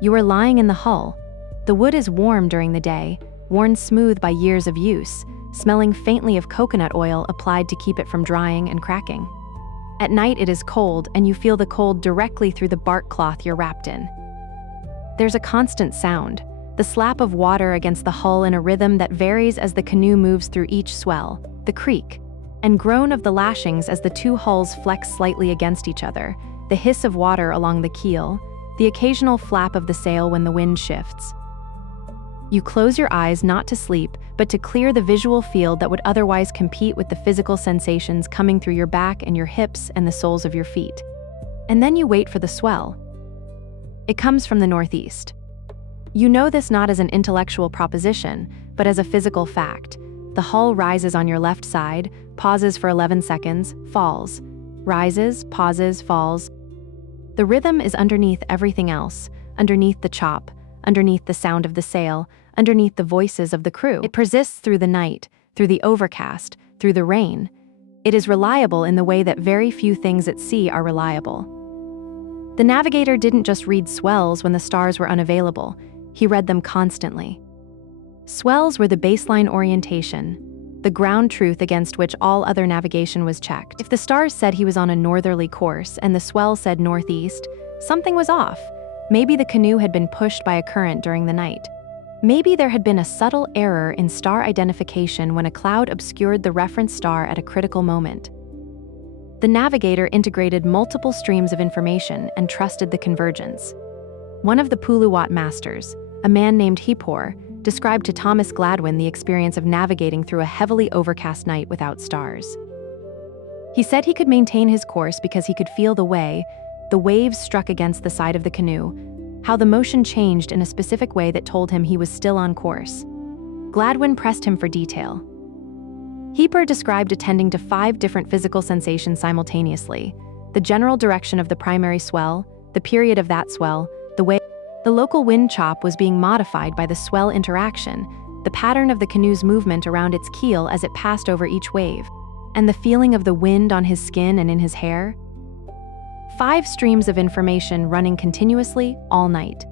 You are lying in the hull. The wood is warm during the day, worn smooth by years of use, smelling faintly of coconut oil applied to keep it from drying and cracking. At night it is cold, and you feel the cold directly through the bark cloth you're wrapped in. There's a constant sound, the slap of water against the hull in a rhythm that varies as the canoe moves through each swell, the creak, and groan of the lashings as the two hulls flex slightly against each other, the hiss of water along the keel, the occasional flap of the sail when the wind shifts. You close your eyes not to sleep, but to clear the visual field that would otherwise compete with the physical sensations coming through your back and your hips and the soles of your feet. And then you wait for the swell. It comes from the northeast. You know this not as an intellectual proposition, but as a physical fact. The hull rises on your left side, pauses for 11 seconds, falls. Rises, pauses, falls. The rhythm is underneath everything else, underneath the chop, underneath the sound of the sail, underneath the voices of the crew. It persists through the night, through the overcast, through the rain. It is reliable in the way that very few things at sea are reliable. The navigator didn't just read swells when the stars were unavailable. He read them constantly. Swells were the baseline orientation, the ground truth against which all other navigation was checked. If the stars said he was on a northerly course and the swell said northeast, something was off. Maybe the canoe had been pushed by a current during the night. Maybe there had been a subtle error in star identification when a cloud obscured the reference star at a critical moment. The navigator integrated multiple streams of information and trusted the convergence. One of the Puluwat masters, a man named Hipor, described to Thomas Gladwin the experience of navigating through a heavily overcast night without stars. He said he could maintain his course because he could feel the waves struck against the side of the canoe, how the motion changed in a specific way that told him he was still on course. Gladwin pressed him for detail. Hipor described attending to 5 different physical sensations simultaneously: the general direction of the primary swell, the period of that swell, the way the local wind chop was being modified by the swell interaction, the pattern of the canoe's movement around its keel as it passed over each wave, and the feeling of the wind on his skin and in his hair. 5 streams of information running continuously all night.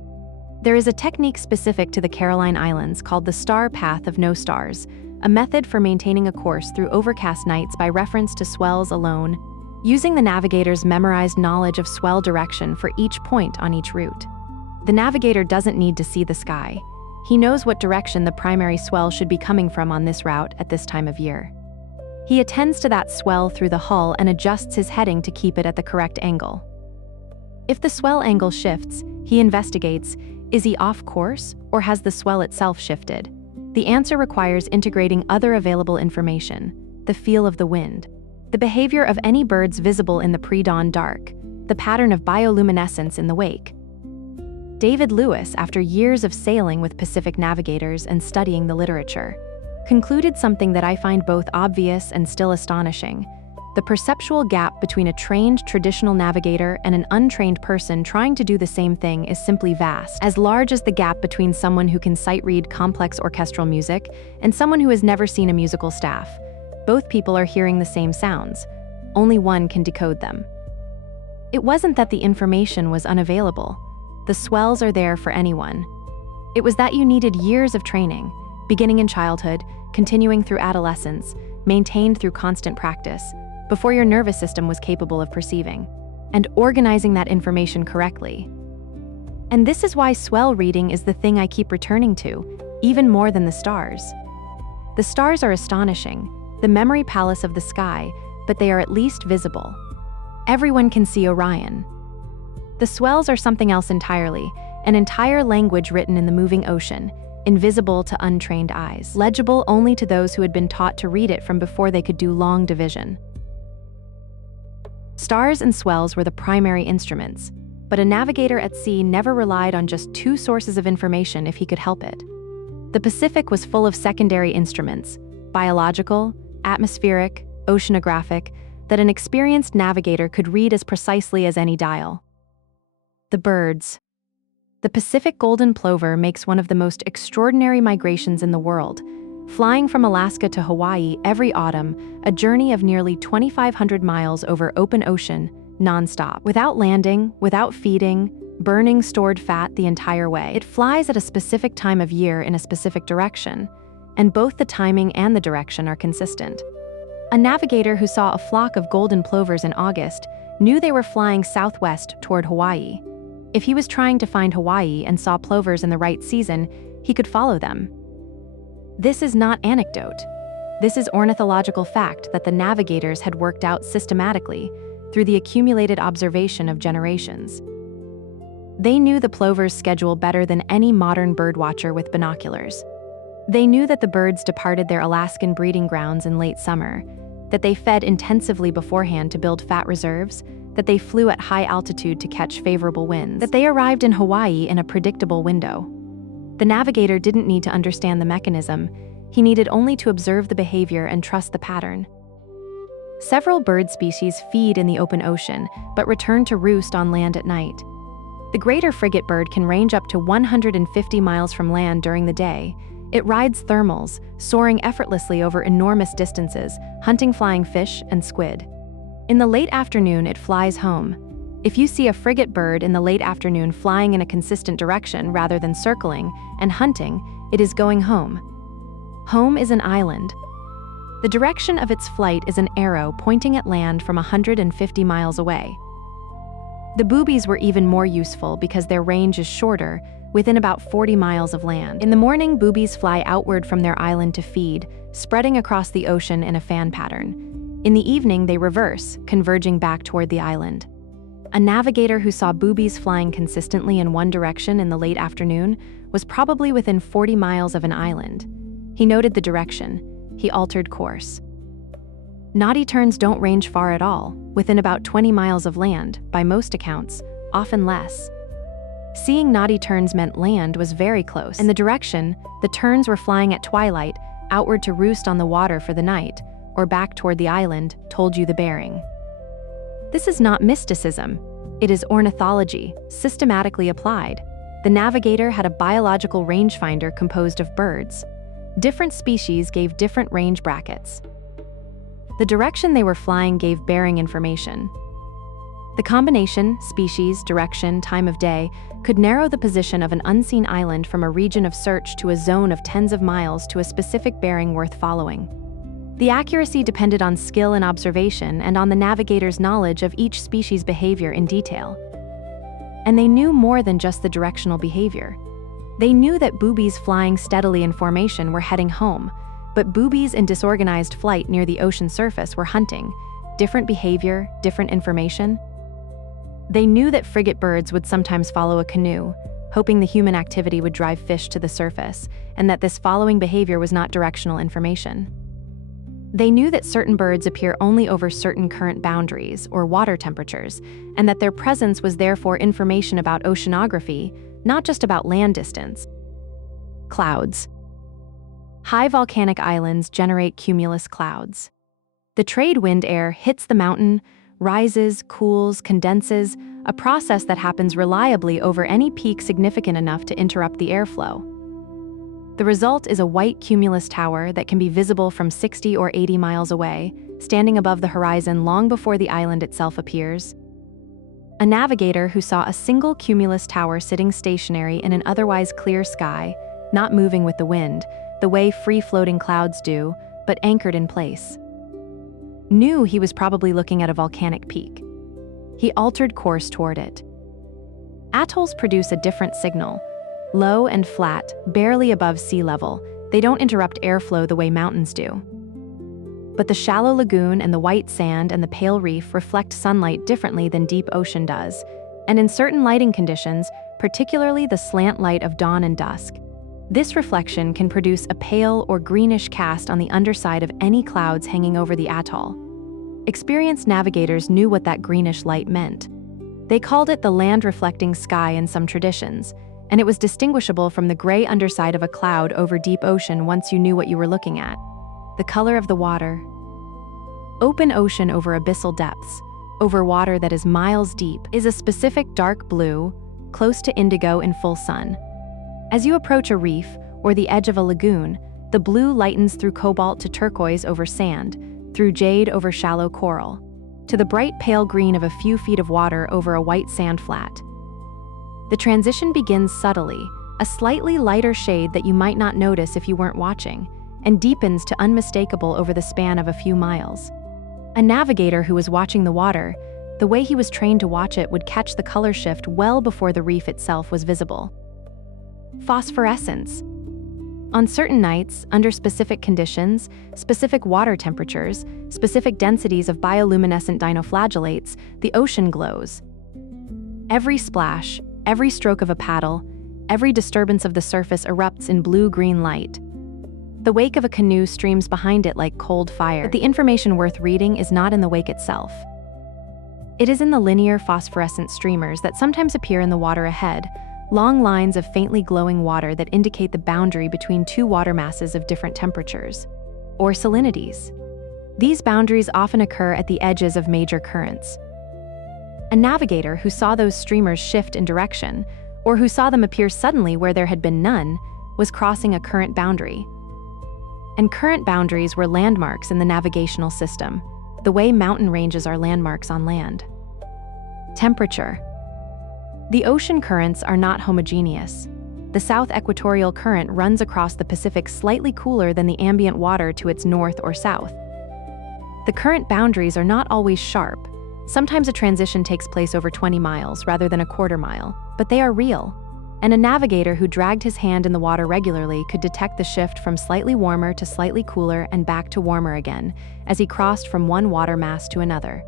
There is a technique specific to the Caroline Islands called the star path of no stars, a method for maintaining a course through overcast nights by reference to swells alone, using the navigator's memorized knowledge of swell direction for each point on each route. The navigator doesn't need to see the sky. He knows what direction the primary swell should be coming from on this route at this time of year. He attends to that swell through the hull and adjusts his heading to keep it at the correct angle. If the swell angle shifts, he investigates, is he off course or has the swell itself shifted? The answer requires integrating other available information: the feel of the wind, the behavior of any birds visible in the pre-dawn dark, the pattern of bioluminescence in the wake. David Lewis, after years of sailing with Pacific navigators and studying the literature, concluded something that I find both obvious and still astonishing. The perceptual gap between a trained traditional navigator and an untrained person trying to do the same thing is simply vast, as large as the gap between someone who can sight-read complex orchestral music and someone who has never seen a musical staff. Both people are hearing the same sounds. Only one can decode them. It wasn't that the information was unavailable. The swells are there for anyone. It was that you needed years of training, beginning in childhood, continuing through adolescence, maintained through constant practice, before your nervous system was capable of perceiving and organizing that information correctly. And this is why swell reading is the thing I keep returning to, even more than the stars. The stars are astonishing, the memory palace of the sky, but they are at least visible. Everyone can see Orion. The swells are something else entirely, an entire language written in the moving ocean, invisible to untrained eyes, legible only to those who had been taught to read it from before they could do long division. Stars and swells were the primary instruments, but a navigator at sea never relied on just two sources of information if he could help it. The Pacific was full of secondary instruments, biological, atmospheric, oceanographic, that an experienced navigator could read as precisely as any dial. The birds. The Pacific golden plover makes one of the most extraordinary migrations in the world, flying from Alaska to Hawaii every autumn, a journey of nearly 2,500 miles over open ocean, non-stop. Without landing, without feeding, burning stored fat the entire way. It flies at a specific time of year in a specific direction, and both the timing and the direction are consistent. A navigator who saw a flock of golden plovers in August knew they were flying southwest toward Hawaii. If he was trying to find Hawaii and saw plovers in the right season, he could follow them. This is not anecdote. This is ornithological fact that the navigators had worked out systematically through the accumulated observation of generations. They knew the plover's schedule better than any modern birdwatcher with binoculars. They knew that the birds departed their Alaskan breeding grounds in late summer, that they fed intensively beforehand to build fat reserves, that they flew at high altitude to catch favorable winds, that they arrived in Hawaii in a predictable window. The navigator didn't need to understand the mechanism, he needed only to observe the behavior and trust the pattern. Several bird species feed in the open ocean, but return to roost on land at night. The greater frigate bird can range up to 150 miles from land during the day. It rides thermals, soaring effortlessly over enormous distances, hunting flying fish and squid. In the late afternoon, it flies home. If you see a frigate bird in the late afternoon flying in a consistent direction rather than circling and hunting, it is going home. Home is an island. The direction of its flight is an arrow pointing at land from 150 miles away. The boobies were even more useful because their range is shorter, within about 40 miles of land. In the morning, boobies fly outward from their island to feed, spreading across the ocean in a fan pattern. In the evening, they reverse, converging back toward the island. A navigator who saw boobies flying consistently in one direction in the late afternoon was probably within 40 miles of an island. He noted the direction. He altered course. Naughty terns don't range far at all, within about 20 miles of land, by most accounts, often less. Seeing naughty terns meant land was very close. In the direction, the terns were flying at twilight, outward to roost on the water for the night, or back toward the island, told you the bearing. This is not mysticism. It is ornithology, systematically applied. The navigator had a biological rangefinder composed of birds. Different species gave different range brackets. The direction they were flying gave bearing information. The combination, species, direction, time of day, could narrow the position of an unseen island from a region of search to a zone of tens of miles to a specific bearing worth following. The accuracy depended on skill and observation and on the navigator's knowledge of each species' behavior in detail. And they knew more than just the directional behavior. They knew that boobies flying steadily in formation were heading home, but boobies in disorganized flight near the ocean surface were hunting. Different behavior, different information. They knew that frigate birds would sometimes follow a canoe, hoping the human activity would drive fish to the surface, and that this following behavior was not directional information. They knew that certain birds appear only over certain current boundaries, or water temperatures, and that their presence was therefore information about oceanography, not just about land distance. Clouds. High volcanic islands generate cumulus clouds. The trade wind air hits the mountain, rises, cools, condenses, a process that happens reliably over any peak significant enough to interrupt the airflow. The result is a white cumulus tower that can be visible from 60 or 80 miles away, standing above the horizon long before the island itself appears. A navigator who saw a single cumulus tower sitting stationary in an otherwise clear sky, not moving with the wind, the way free-floating clouds do, but anchored in place, knew he was probably looking at a volcanic peak. He altered course toward it. Atolls produce a different signal. Low and flat, barely above sea level, they don't interrupt airflow the way mountains do. But the shallow lagoon and the white sand and the pale reef reflect sunlight differently than deep ocean does, and in certain lighting conditions, particularly the slant light of dawn and dusk, this reflection can produce a pale or greenish cast on the underside of any clouds hanging over the atoll. Experienced navigators knew what that greenish light meant. They called it the land-reflecting sky in some traditions, and it was distinguishable from the gray underside of a cloud over deep ocean once you knew what you were looking at. The color of the water. Open ocean over abyssal depths, over water that is miles deep, is a specific dark blue, close to indigo in full sun. As you approach a reef or the edge of a lagoon, the blue lightens through cobalt to turquoise over sand, through jade over shallow coral, to the bright pale green of a few feet of water over a white sand flat. The transition begins subtly, a slightly lighter shade that you might not notice if you weren't watching, and deepens to unmistakable over the span of a few miles. A navigator who was watching the water, the way he was trained to watch it, would catch the color shift well before the reef itself was visible. Phosphorescence. On certain nights, under specific conditions, specific water temperatures, specific densities of bioluminescent dinoflagellates, the ocean glows. Every splash, every stroke of a paddle, every disturbance of the surface erupts in blue-green light. The wake of a canoe streams behind it like cold fire, but the information worth reading is not in the wake itself. It is in the linear phosphorescent streamers that sometimes appear in the water ahead, long lines of faintly glowing water that indicate the boundary between two water masses of different temperatures, or salinities. These boundaries often occur at the edges of major currents. A navigator who saw those streamers shift in direction, or who saw them appear suddenly where there had been none, was crossing a current boundary. And current boundaries were landmarks in the navigational system, the way mountain ranges are landmarks on land. Temperature. The ocean currents are not homogeneous. The South Equatorial Current runs across the Pacific slightly cooler than the ambient water to its north or south. The current boundaries are not always sharp. Sometimes a transition takes place over 20 miles rather than a quarter mile, but they are real. And a navigator who dragged his hand in the water regularly could detect the shift from slightly warmer to slightly cooler and back to warmer again as he crossed from one water mass to another.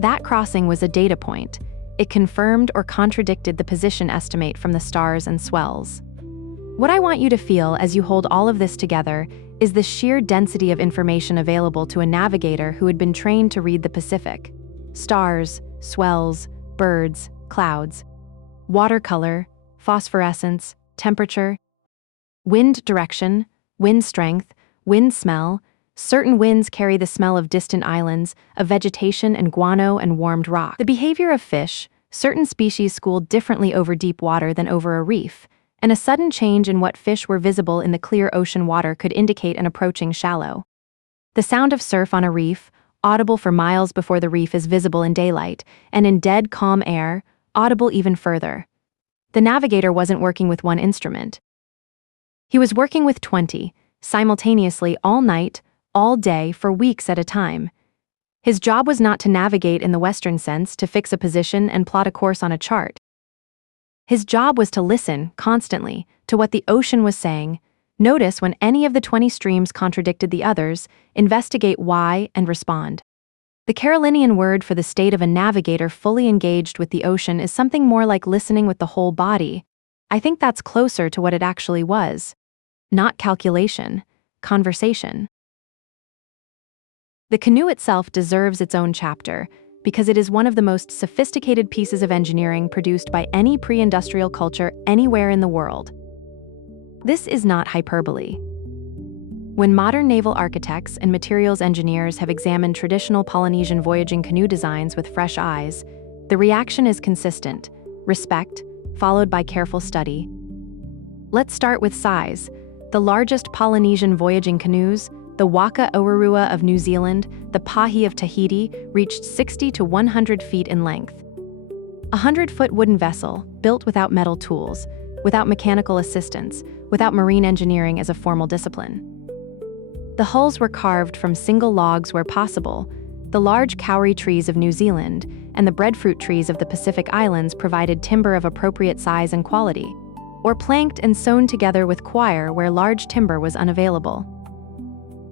That crossing was a data point. It confirmed or contradicted the position estimate from the stars and swells. What I want you to feel as you hold all of this together is the sheer density of information available to a navigator who had been trained to read the Pacific. Stars, swells, birds, clouds, water color, phosphorescence, temperature, wind direction, wind strength, wind smell. Certain winds carry the smell of distant islands, of vegetation and guano and warmed rock. The behavior of fish, certain species school differently over deep water than over a reef, and a sudden change in what fish were visible in the clear ocean water could indicate an approaching shallow. The sound of surf on a reef, audible for miles before the reef is visible in daylight, and in dead, calm air, audible even further. The navigator wasn't working with one instrument. He was working with 20, simultaneously all night, all day, for weeks at a time. His job was not to navigate in the Western sense, to fix a position and plot a course on a chart. His job was to listen, constantly, to what the ocean was saying, notice when any of the 20 streams contradicted the others, investigate why, and respond. The Carolinian word for the state of a navigator fully engaged with the ocean is something more like listening with the whole body. I think that's closer to what it actually was. Not calculation, conversation. The canoe itself deserves its own chapter because it is one of the most sophisticated pieces of engineering produced by any pre-industrial culture anywhere in the world. This is not hyperbole. When modern naval architects and materials engineers have examined traditional Polynesian voyaging canoe designs with fresh eyes, the reaction is consistent: respect, followed by careful study. Let's start with size. The largest Polynesian voyaging canoes, the Waka Ourua of New Zealand, the Pahi of Tahiti, reached 60 to 100 feet in length. A 100-foot wooden vessel, built without metal tools, without mechanical assistance, without marine engineering as a formal discipline. The hulls were carved from single logs where possible. The large kauri trees of New Zealand and the breadfruit trees of the Pacific Islands provided timber of appropriate size and quality, or planked and sewn together with coir where large timber was unavailable.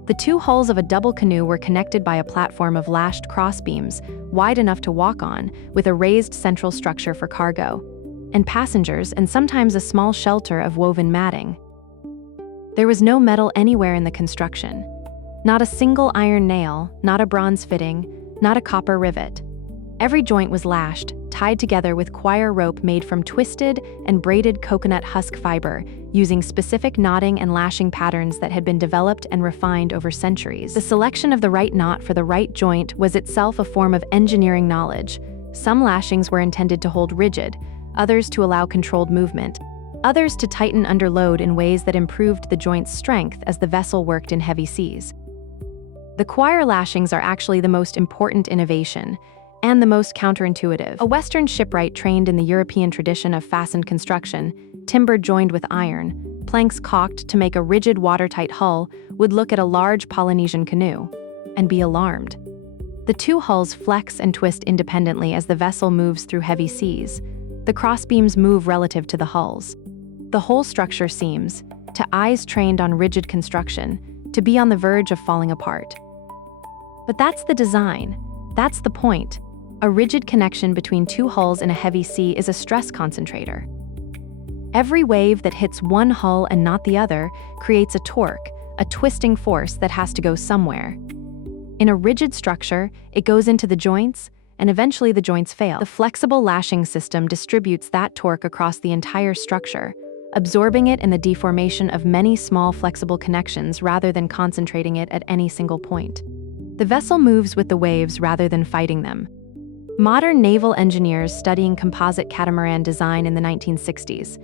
The two hulls of a double canoe were connected by a platform of lashed crossbeams, wide enough to walk on, with a raised central structure for cargo, and passengers, and sometimes a small shelter of woven matting. There was no metal anywhere in the construction. Not a single iron nail, not a bronze fitting, not a copper rivet. Every joint was lashed, tied together with coir rope made from twisted and braided coconut husk fiber, using specific knotting and lashing patterns that had been developed and refined over centuries. The selection of the right knot for the right joint was itself a form of engineering knowledge. Some lashings were intended to hold rigid, others to allow controlled movement, others to tighten under load in ways that improved the joint's strength as the vessel worked in heavy seas. The coir lashings are actually the most important innovation, and the most counterintuitive. A Western shipwright trained in the European tradition of fastened construction, timber joined with iron, planks caulked to make a rigid watertight hull, would look at a large Polynesian canoe and be alarmed. The two hulls flex and twist independently as the vessel moves through heavy seas. The crossbeams move relative to the hulls. The whole structure seems, to eyes trained on rigid construction, to be on the verge of falling apart. But that's the design. That's the point. A rigid connection between two hulls in a heavy sea is a stress concentrator. Every wave that hits one hull and not the other creates a torque, a twisting force that has to go somewhere. In a rigid structure, it goes into the joints, and eventually the joints fail. The flexible lashing system distributes that torque across the entire structure, absorbing it in the deformation of many small flexible connections rather than concentrating it at any single point. The vessel moves with the waves rather than fighting them. Modern naval engineers studying composite catamaran design in the 1960s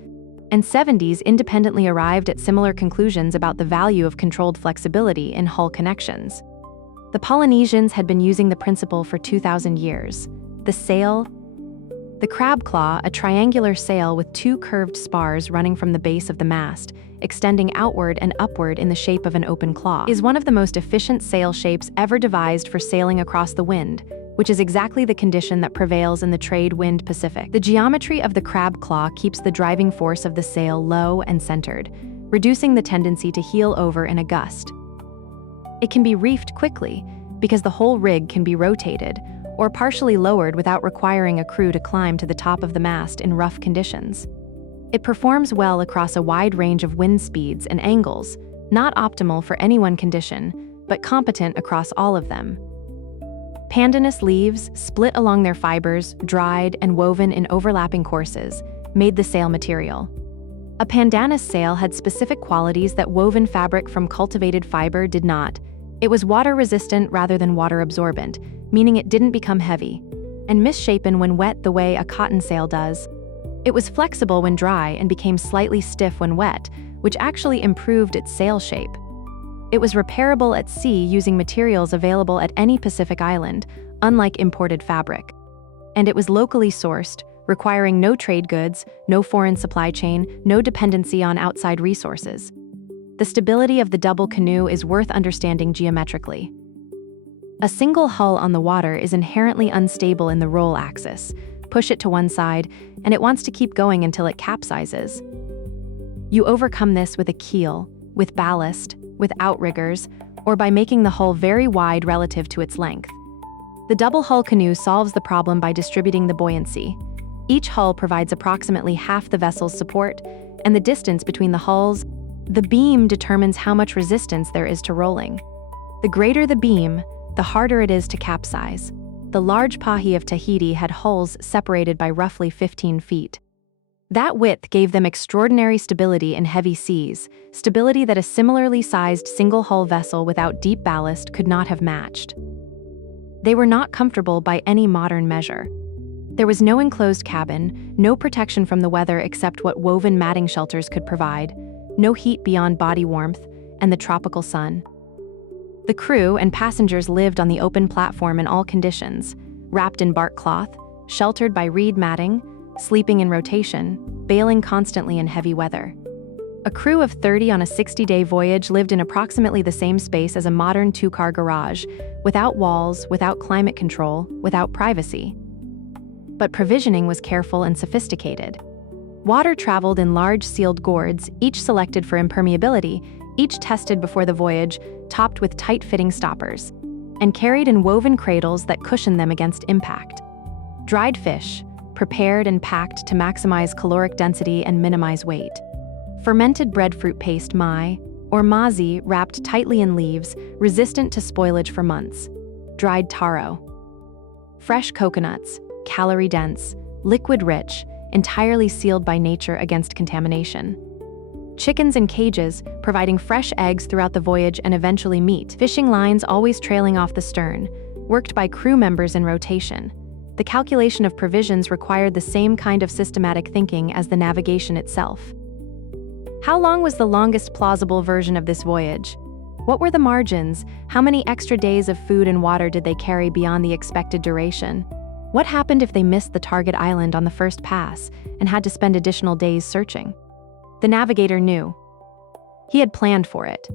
and 70s independently arrived at similar conclusions about the value of controlled flexibility in hull connections. The Polynesians had been using the principle for 2,000 years. The sail, the crab claw, a triangular sail with two curved spars running from the base of the mast, extending outward and upward in the shape of an open claw, is one of the most efficient sail shapes ever devised for sailing across the wind, which is exactly the condition that prevails in the trade wind Pacific. The geometry of the crab claw keeps the driving force of the sail low and centered, reducing the tendency to heel over in a gust. It can be reefed quickly because the whole rig can be rotated or partially lowered without requiring a crew to climb to the top of the mast in rough conditions. It performs well across a wide range of wind speeds and angles, not optimal for any one condition, but competent across all of them. Pandanus leaves, split along their fibers, dried and woven in overlapping courses, made the sail material. A pandanus sail had specific qualities that woven fabric from cultivated fiber did not. It was water-resistant rather than water-absorbent, meaning it didn't become heavy, and misshapen when wet the way a cotton sail does. It was flexible when dry and became slightly stiff when wet, which actually improved its sail shape. It was repairable at sea using materials available at any Pacific island, unlike imported fabric. And it was locally sourced, requiring no trade goods, no foreign supply chain, no dependency on outside resources. The stability of the double canoe is worth understanding geometrically. A single hull on the water is inherently unstable in the roll axis. Push it to one side, and it wants to keep going until it capsizes. You overcome this with a keel, with ballast, with outriggers, or by making the hull very wide relative to its length. The double hull canoe solves the problem by distributing the buoyancy. Each hull provides approximately half the vessel's support, and the distance between the hulls, the beam determines how much resistance there is to rolling. The greater the beam, the harder it is to capsize. The large pahi of Tahiti had hulls separated by roughly 15 feet. That width gave them extraordinary stability in heavy seas, stability that a similarly sized single-hull vessel without deep ballast could not have matched. They were not comfortable by any modern measure. There was no enclosed cabin, no protection from the weather except what woven matting shelters could provide, no heat beyond body warmth, and the tropical sun. The crew and passengers lived on the open platform in all conditions, wrapped in bark cloth, sheltered by reed matting, sleeping in rotation, bailing constantly in heavy weather. A crew of 30 on a 60-day voyage lived in approximately the same space as a modern two-car garage, without walls, without climate control, without privacy. But provisioning was careful and sophisticated. Water traveled in large sealed gourds, each selected for impermeability, each tested before the voyage, topped with tight-fitting stoppers, and carried in woven cradles that cushioned them against impact. Dried fish, prepared and packed to maximize caloric density and minimize weight. Fermented breadfruit paste mai, or mazi, wrapped tightly in leaves, resistant to spoilage for months. Dried taro. Fresh coconuts, calorie-dense, liquid-rich, entirely sealed by nature against contamination. Chickens in cages, providing fresh eggs throughout the voyage and eventually meat. Fishing lines always trailing off the stern, worked by crew members in rotation. The calculation of provisions required the same kind of systematic thinking as the navigation itself. How long was the longest plausible version of this voyage? What were the margins? How many extra days of food and water did they carry beyond the expected duration? What happened if they missed the target island on the first pass and had to spend additional days searching? The navigator knew. He had planned for it.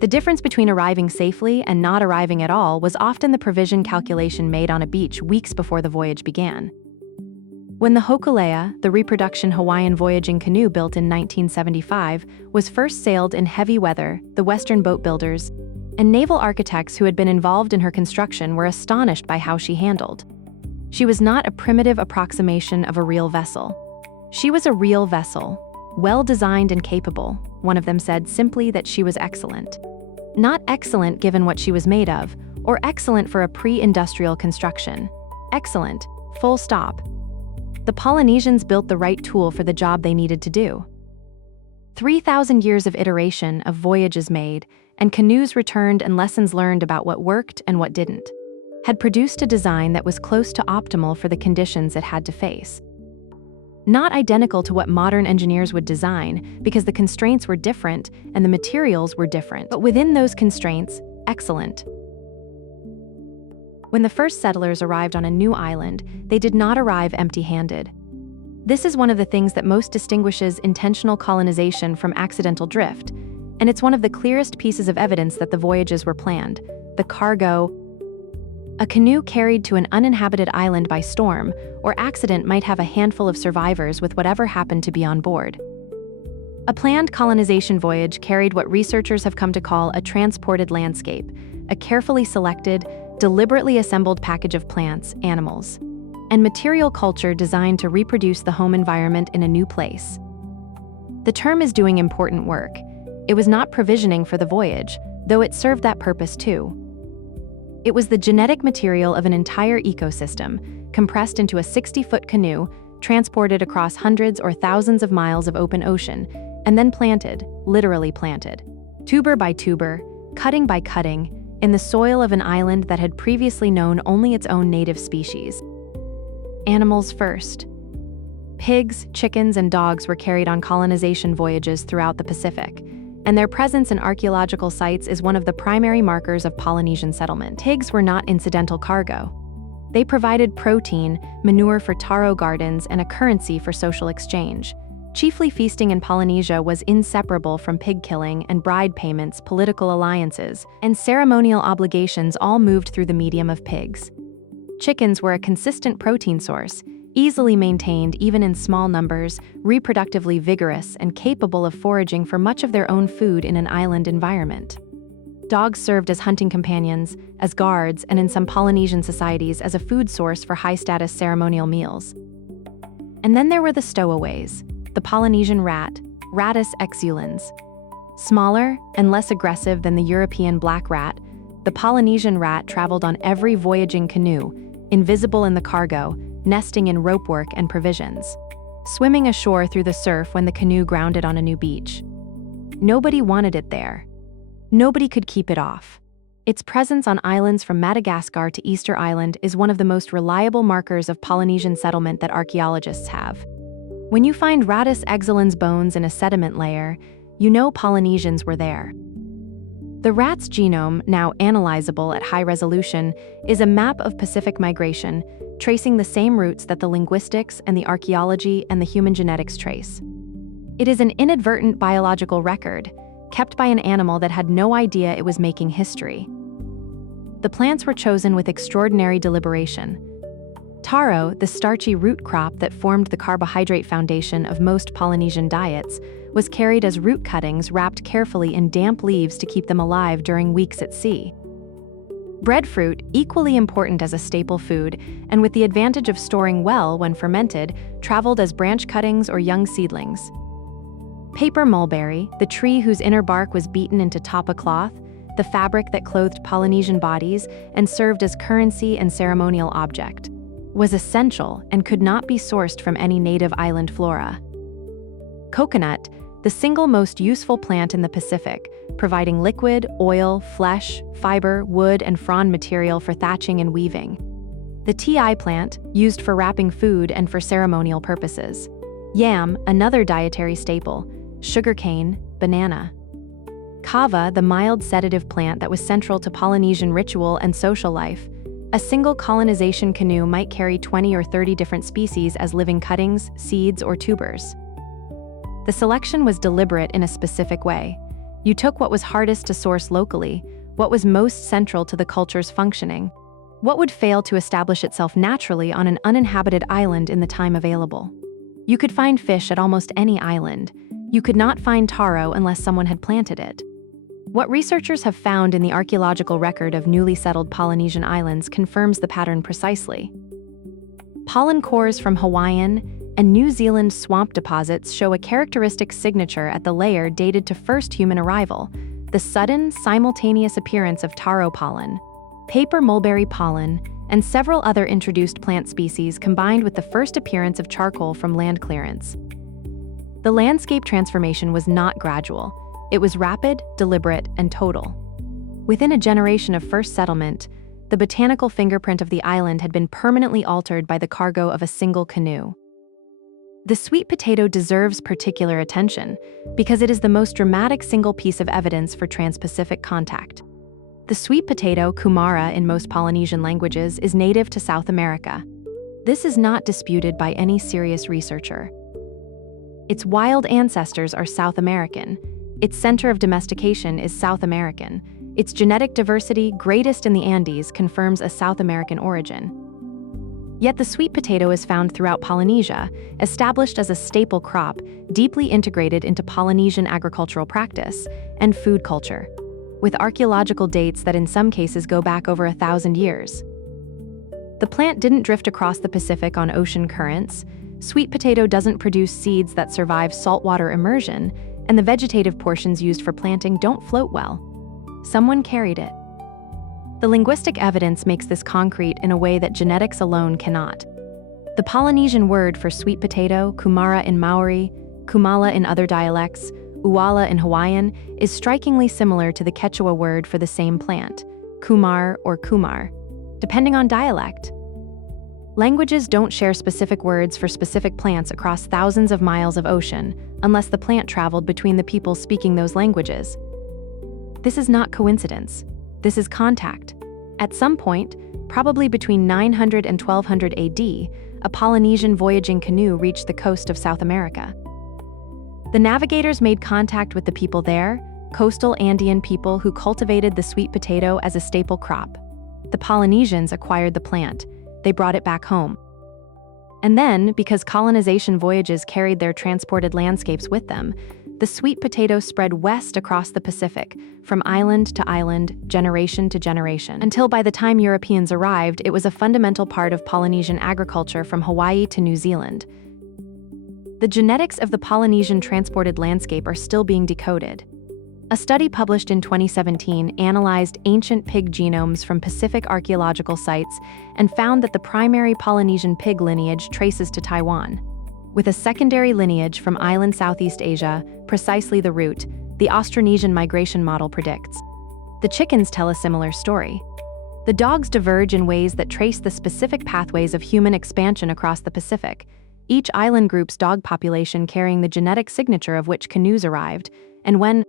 The difference between arriving safely and not arriving at all was often the provision calculation made on a beach weeks before the voyage began. When the Hokule'a, the reproduction Hawaiian voyaging canoe built in 1975, was first sailed in heavy weather, the Western boat builders and naval architects who had been involved in her construction were astonished by how she handled. She was not a primitive approximation of a real vessel. She was a real vessel, well-designed and capable. One of them said simply that she was excellent. Not excellent given what she was made of, or excellent for a pre-industrial construction. Excellent, full stop. The Polynesians built the right tool for the job they needed to do. 3,000 years of iteration, of voyages made, and canoes returned and lessons learned about what worked and what didn't, had produced a design that was close to optimal for the conditions it had to face. Not identical to what modern engineers would design, because the constraints were different and the materials were different, but within those constraints, excellent. When the first settlers arrived on a new island, they did not arrive empty-handed. This is one of the things that most distinguishes intentional colonization from accidental drift, and it's one of the clearest pieces of evidence that the voyages were planned. The cargo. A canoe carried to an uninhabited island by storm or accident might have a handful of survivors with whatever happened to be on board. A planned colonization voyage carried what researchers have come to call a transported landscape, a carefully selected, deliberately assembled package of plants, animals, and material culture designed to reproduce the home environment in a new place. The term is doing important work. It was not provisioning for the voyage, though it served that purpose too. It was the genetic material of an entire ecosystem, compressed into a 60-foot canoe, transported across hundreds or thousands of miles of open ocean, and then planted, literally planted, tuber by tuber, cutting by cutting, in the soil of an island that had previously known only its own native species. Animals first. Pigs, chickens, and dogs were carried on colonization voyages throughout the Pacific, and their presence in archaeological sites is one of the primary markers of Polynesian settlement. Pigs were not incidental cargo. They provided protein, manure for taro gardens, and a currency for social exchange. Chiefly feasting in Polynesia was inseparable from pig killing and bride payments, political alliances, and ceremonial obligations all moved through the medium of pigs. Chickens were a consistent protein source, easily maintained even in small numbers, reproductively vigorous, and capable of foraging for much of their own food in an island environment. Dogs served as hunting companions, as guards, and in some Polynesian societies as a food source for high-status ceremonial meals. And then there were the stowaways, the Polynesian rat, Rattus exulans. Smaller and less aggressive than the European black rat, the Polynesian rat traveled on every voyaging canoe, invisible in the cargo, nesting in ropework and provisions, swimming ashore through the surf when the canoe grounded on a new beach. Nobody wanted it there. Nobody could keep it off. Its presence on islands from Madagascar to Easter Island is one of the most reliable markers of Polynesian settlement that archaeologists have. When you find Rattus exulans bones in a sediment layer, you know Polynesians were there. The rat's genome, now analyzable at high resolution, is a map of Pacific migration, tracing the same routes that the linguistics and the archaeology and the human genetics trace. It is an inadvertent biological record, kept by an animal that had no idea it was making history. The plants were chosen with extraordinary deliberation. Taro, the starchy root crop that formed the carbohydrate foundation of most Polynesian diets, was carried as root cuttings wrapped carefully in damp leaves to keep them alive during weeks at sea. Breadfruit, equally important as a staple food, and with the advantage of storing well when fermented, traveled as branch cuttings or young seedlings. Paper mulberry, the tree whose inner bark was beaten into tapa cloth, the fabric that clothed Polynesian bodies and served as currency and ceremonial object, was essential and could not be sourced from any native island flora. Coconut, the single most useful plant in the Pacific, providing liquid, oil, flesh, fiber, wood, and frond material for thatching and weaving. The ti plant, used for wrapping food and for ceremonial purposes. Yam, another dietary staple. Sugarcane, banana. Kava, the mild sedative plant that was central to Polynesian ritual and social life. A single colonization canoe might carry 20 or 30 different species as living cuttings, seeds, or tubers. The selection was deliberate in a specific way. You took what was hardest to source locally, what was most central to the culture's functioning, what would fail to establish itself naturally on an uninhabited island in the time available. You could find fish at almost any island. You could not find taro unless someone had planted it. What researchers have found in the archaeological record of newly settled Polynesian islands confirms the pattern precisely. Pollen cores from Hawaiian and New Zealand swamp deposits show a characteristic signature at the layer dated to first human arrival, the sudden, simultaneous appearance of taro pollen, paper mulberry pollen, and several other introduced plant species combined with the first appearance of charcoal from land clearance. The landscape transformation was not gradual. It was rapid, deliberate, and total. Within a generation of first settlement, the botanical fingerprint of the island had been permanently altered by the cargo of a single canoe. The sweet potato deserves particular attention because it is the most dramatic single piece of evidence for trans-Pacific contact. The sweet potato, kumara in most Polynesian languages, is native to South America. This is not disputed by any serious researcher. Its wild ancestors are South American. Its center of domestication is South American. Its genetic diversity, greatest in the Andes, confirms a South American origin. Yet the sweet potato is found throughout Polynesia, established as a staple crop, deeply integrated into Polynesian agricultural practice and food culture, with archaeological dates that in some cases go back over 1,000 years. The plant didn't drift across the Pacific on ocean currents. Sweet potato doesn't produce seeds that survive saltwater immersion, and the vegetative portions used for planting don't float well. Someone carried it. The linguistic evidence makes this concrete in a way that genetics alone cannot. The Polynesian word for sweet potato, kumara in Maori, kumala in other dialects, uala in Hawaiian, is strikingly similar to the Quechua word for the same plant, kumar or kumar, depending on dialect. Languages don't share specific words for specific plants across thousands of miles of ocean unless the plant traveled between the people speaking those languages. This is not coincidence. This is contact. At some point, probably between 900 and 1200 AD, a Polynesian voyaging canoe reached the coast of South America. The navigators made contact with the people there, coastal Andean people who cultivated the sweet potato as a staple crop. The Polynesians acquired the plant. They brought it back home. And then, because colonization voyages carried their transported landscapes with them, the sweet potato spread west across the Pacific, from island to island, generation to generation, until by the time Europeans arrived, it was a fundamental part of Polynesian agriculture from Hawaii to New Zealand. The genetics of the Polynesian transported landscape are still being decoded. A study published in 2017 analyzed ancient pig genomes from Pacific archaeological sites and found that the primary Polynesian pig lineage traces to Taiwan, with a secondary lineage from island Southeast Asia, precisely the route the Austronesian migration model predicts. The chickens tell a similar story. The dogs diverge in ways that trace the specific pathways of human expansion across the Pacific, each island group's dog population carrying the genetic signature of which canoes arrived, and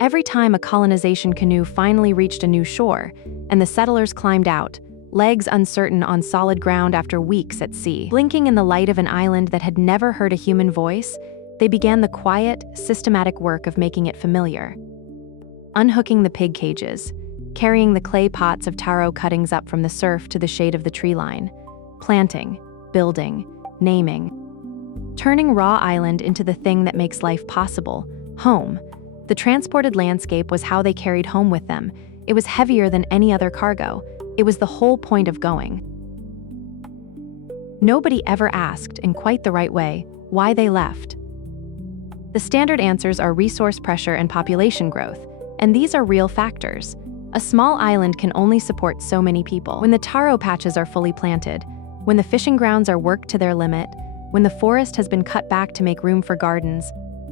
every time a colonization canoe finally reached a new shore, and the settlers climbed out, legs uncertain on solid ground after weeks at sea, blinking in the light of an island that had never heard a human voice, they began the quiet, systematic work of making it familiar. Unhooking the pig cages, carrying the clay pots of taro cuttings up from the surf to the shade of the tree line, planting, building, naming, turning raw island into the thing that makes life possible, home. The transported landscape was how they carried home with them. It was heavier than any other cargo. It was the whole point of going. Nobody ever asked, in quite the right way, why they left. The standard answers are resource pressure and population growth, and these are real factors. A small island can only support so many people. When the taro patches are fully planted, when the fishing grounds are worked to their limit, when the forest has been cut back to make room for gardens,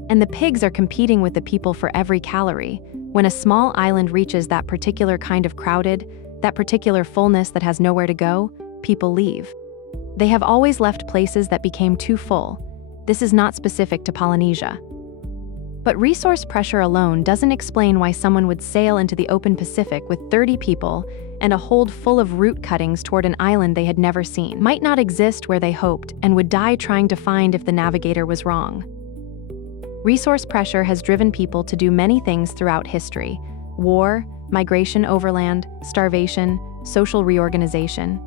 and the pigs are competing with the people for every calorie, when a small island reaches that particular kind of crowded, that particular fullness that has nowhere to go, people leave. They have always left places that became too full. This is not specific to Polynesia. But resource pressure alone doesn't explain why someone would sail into the open Pacific with 30 people and a hold full of root cuttings toward an island they had never seen, might not exist where they hoped, and would die trying to find if the navigator was wrong. Resource pressure has driven people to do many things throughout history: war, migration overland, starvation, social reorganization.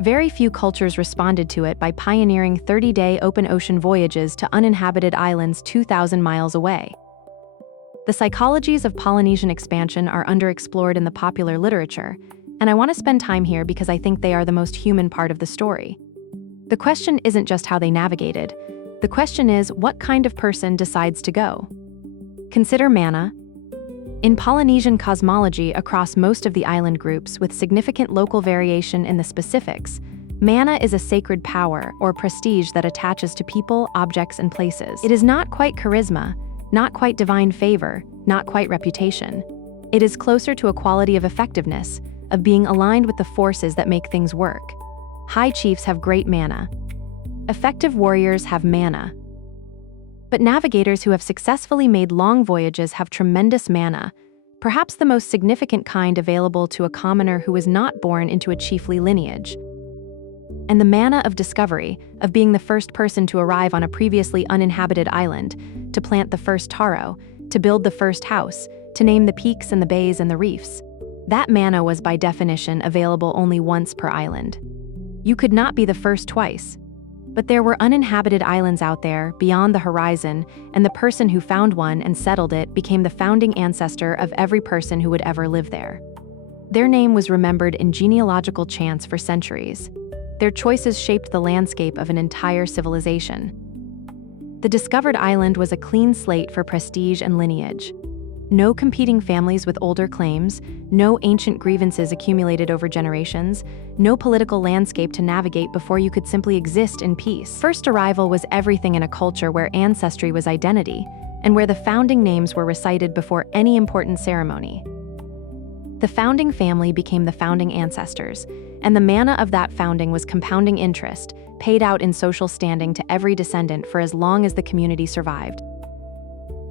Very few cultures responded to it by pioneering 30-day open ocean voyages to uninhabited islands 2,000 miles away. The psychologies of Polynesian expansion are underexplored in the popular literature, and I want to spend time here because I think they are the most human part of the story. The question isn't just how they navigated. The question is, what kind of person decides to go? Consider mana. In Polynesian cosmology across most of the island groups with significant local variation in the specifics, mana is a sacred power or prestige that attaches to people, objects, and places. It is not quite charisma, not quite divine favor, not quite reputation. It is closer to a quality of effectiveness, of being aligned with the forces that make things work. High chiefs have great mana. Effective warriors have mana. But navigators who have successfully made long voyages have tremendous mana, perhaps the most significant kind available to a commoner who is not born into a chiefly lineage. And the mana of discovery, of being the first person to arrive on a previously uninhabited island, to plant the first taro, to build the first house, to name the peaks and the bays and the reefs. That mana was by definition available only once per island. You could not be the first twice. But there were uninhabited islands out there, beyond the horizon, and the person who found one and settled it became the founding ancestor of every person who would ever live there. Their name was remembered in genealogical chants for centuries. Their choices shaped the landscape of an entire civilization. The discovered island was a clean slate for prestige and lineage. No competing families with older claims, no ancient grievances accumulated over generations, no political landscape to navigate before you could simply exist in peace. First arrival was everything in a culture where ancestry was identity, and where the founding names were recited before any important ceremony. The founding family became the founding ancestors, and the mana of that founding was compounding interest, paid out in social standing to every descendant for as long as the community survived.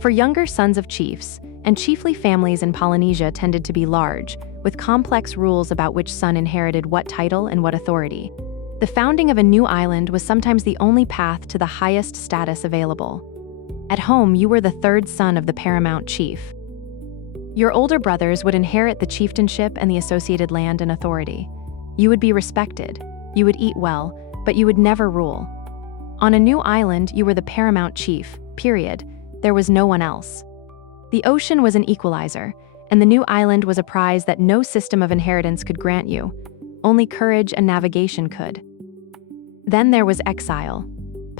For younger sons of chiefs, and chiefly families in Polynesia tended to be large, with complex rules about which son inherited what title and what authority. The founding of a new island was sometimes the only path to the highest status available. At home, you were the third son of the paramount chief. Your older brothers would inherit the chieftainship and the associated land and authority. You would be respected, you would eat well, but you would never rule. On a new island, you were the paramount chief, period. There was no one else. The ocean was an equalizer, and the new island was a prize that no system of inheritance could grant you. Only courage and navigation could. Then there was exile.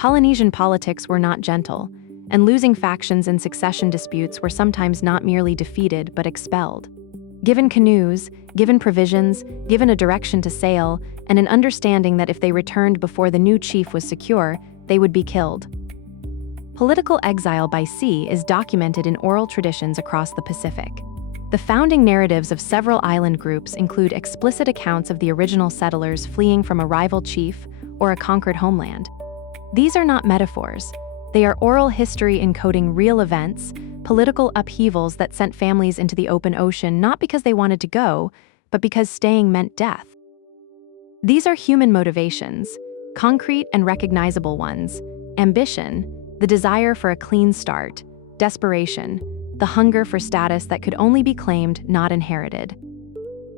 Polynesian politics were not gentle, and losing factions in succession disputes were sometimes not merely defeated but expelled. Given canoes, given provisions, given a direction to sail, and an understanding that if they returned before the new chief was secure, they would be killed. Political exile by sea is documented in oral traditions across the Pacific. The founding narratives of several island groups include explicit accounts of the original settlers fleeing from a rival chief or a conquered homeland. These are not metaphors. They are oral history encoding real events, political upheavals that sent families into the open ocean not because they wanted to go, but because staying meant death. These are human motivations, concrete and recognizable ones: ambition, the desire for a clean start; desperation, the hunger for status that could only be claimed, not inherited.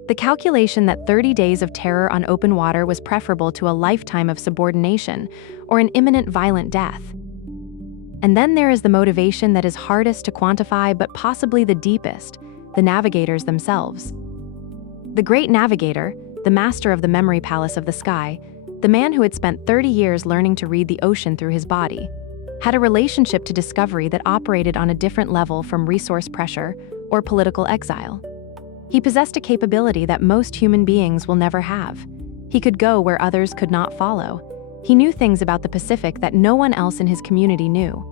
The calculation that 30 days of terror on open water was preferable to a lifetime of subordination or an imminent violent death. And then there is the motivation that is hardest to quantify but possibly the deepest: the navigators themselves. The great navigator, the master of the memory palace of the sky, the man who had spent 30 years learning to read the ocean through his body, had a relationship to discovery that operated on a different level from resource pressure or political exile. He possessed a capability that most human beings will never have. He could go where others could not follow. He knew things about the Pacific that no one else in his community knew.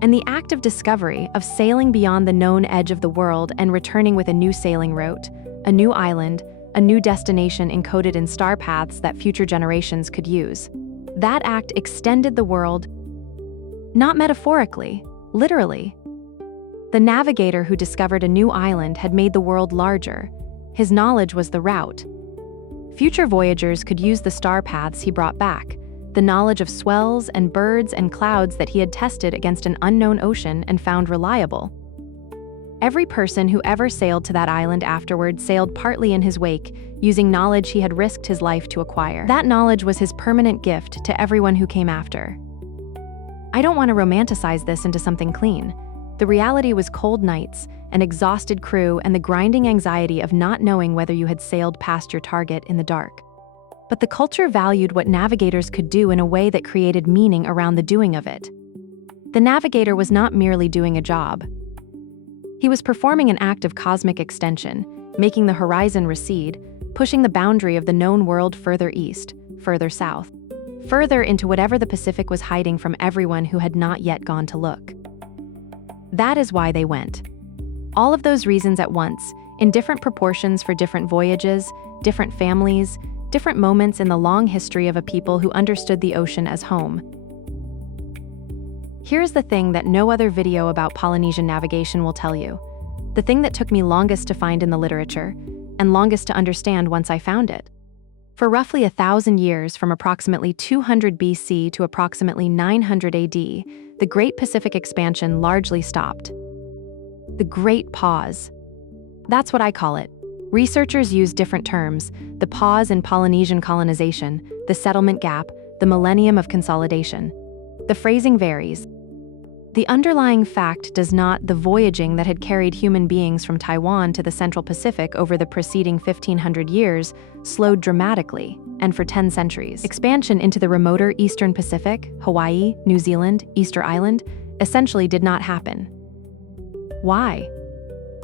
And the act of discovery, of sailing beyond the known edge of the world and returning with a new sailing route, a new island, a new destination encoded in star paths that future generations could use. That act extended the world, not metaphorically, literally. The navigator who discovered a new island had made the world larger. His knowledge was the route. Future voyagers could use the star paths he brought back, the knowledge of swells and birds and clouds that he had tested against an unknown ocean and found reliable. Every person who ever sailed to that island afterward sailed partly in his wake, using knowledge he had risked his life to acquire. That knowledge was his permanent gift to everyone who came after. I don't want to romanticize this into something clean. The reality was cold nights, an exhausted crew, and the grinding anxiety of not knowing whether you had sailed past your target in the dark. But the culture valued what navigators could do in a way that created meaning around the doing of it. The navigator was not merely doing a job. He was performing an act of cosmic extension, making the horizon recede, pushing the boundary of the known world further east, further south, further into whatever the Pacific was hiding from everyone who had not yet gone to look. That is why they went. All of those reasons at once, in different proportions for different voyages, different families, different moments in the long history of a people who understood the ocean as home. Here's the thing that no other video about Polynesian navigation will tell you. The thing that took me longest to find in the literature, and longest to understand once I found it. For roughly 1,000 years, from approximately 200 BC to approximately 900 AD, the Great Pacific Expansion largely stopped. The Great Pause. That's what I call it. Researchers use different terms: the pause in Polynesian colonization, the settlement gap, the millennium of consolidation. The phrasing varies. The underlying fact does not: the voyaging that had carried human beings from Taiwan to the Central Pacific over the preceding 1,500 years slowed dramatically, and for 10 centuries. Expansion into the remoter Eastern Pacific, Hawaii, New Zealand, Easter Island, essentially did not happen. Why?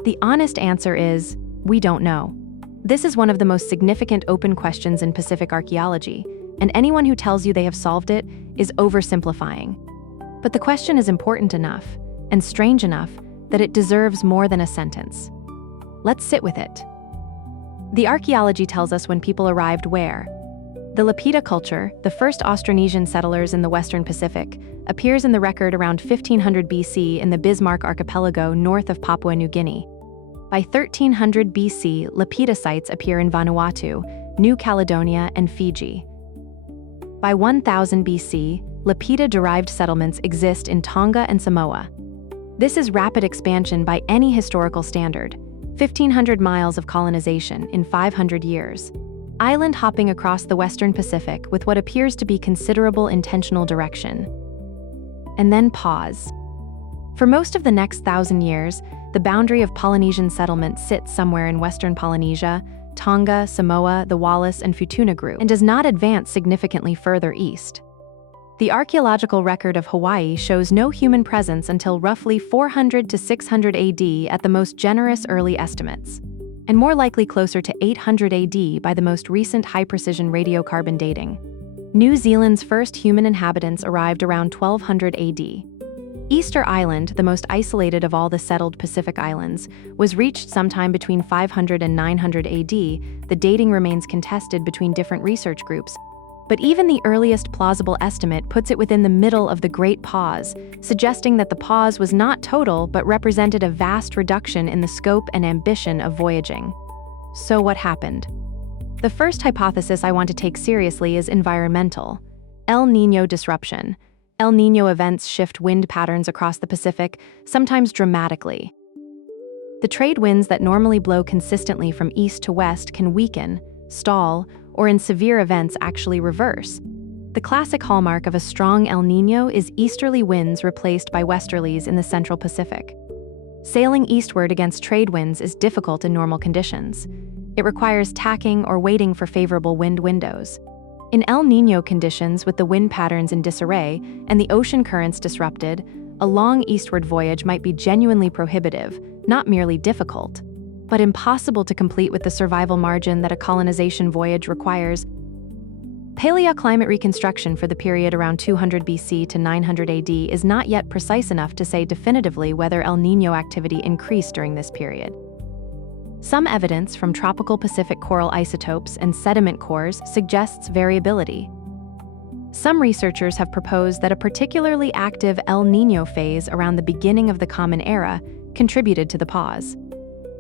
The honest answer is, we don't know. This is one of the most significant open questions in Pacific archaeology, and anyone who tells you they have solved it is oversimplifying. But the question is important enough, and strange enough, that it deserves more than a sentence. Let's sit with it. The archaeology tells us when people arrived where. The Lapita culture, the first Austronesian settlers in the Western Pacific, appears in the record around 1500 BC in the Bismarck Archipelago north of Papua New Guinea. By 1300 BC, Lapita sites appear in Vanuatu, New Caledonia, and Fiji. By 1000 BC, Lapita-derived settlements exist in Tonga and Samoa. This is rapid expansion by any historical standard, 1,500 miles of colonization in 500 years. Island hopping across the Western Pacific with what appears to be considerable intentional direction. And then pause. For most of the next 1,000 years, the boundary of Polynesian settlement sits somewhere in Western Polynesia, Tonga, Samoa, the Wallis, and Futuna group, and does not advance significantly further east. The archaeological record of Hawaii shows no human presence until roughly 400 to 600 AD at the most generous early estimates, and more likely closer to 800 AD by the most recent high-precision radiocarbon dating. New Zealand's first human inhabitants arrived around 1200 AD. Easter Island, the most isolated of all the settled Pacific islands, was reached sometime between 500 and 900 AD. The dating remains contested between different research groups, but even the earliest plausible estimate puts it within the middle of the Great Pause, suggesting that the pause was not total but represented a vast reduction in the scope and ambition of voyaging. So what happened? The first hypothesis I want to take seriously is environmental. El Niño disruption. El Niño events shift wind patterns across the Pacific, sometimes dramatically. The trade winds that normally blow consistently from east to west can weaken, stall, or in severe events actually reverse. The classic hallmark of a strong El Niño is easterly winds replaced by westerlies in the central Pacific. Sailing eastward against trade winds is difficult in normal conditions. It requires tacking or waiting for favorable wind windows. In El Niño conditions, with the wind patterns in disarray and the ocean currents disrupted, a long eastward voyage might be genuinely prohibitive, not merely difficult, but impossible to complete with the survival margin that a colonization voyage requires. Paleoclimate reconstruction for the period around 200 BC to 900 AD is not yet precise enough to say definitively whether El Niño activity increased during this period. Some evidence from tropical Pacific coral isotopes and sediment cores suggests variability. Some researchers have proposed that a particularly active El Niño phase around the beginning of the Common Era contributed to the pause.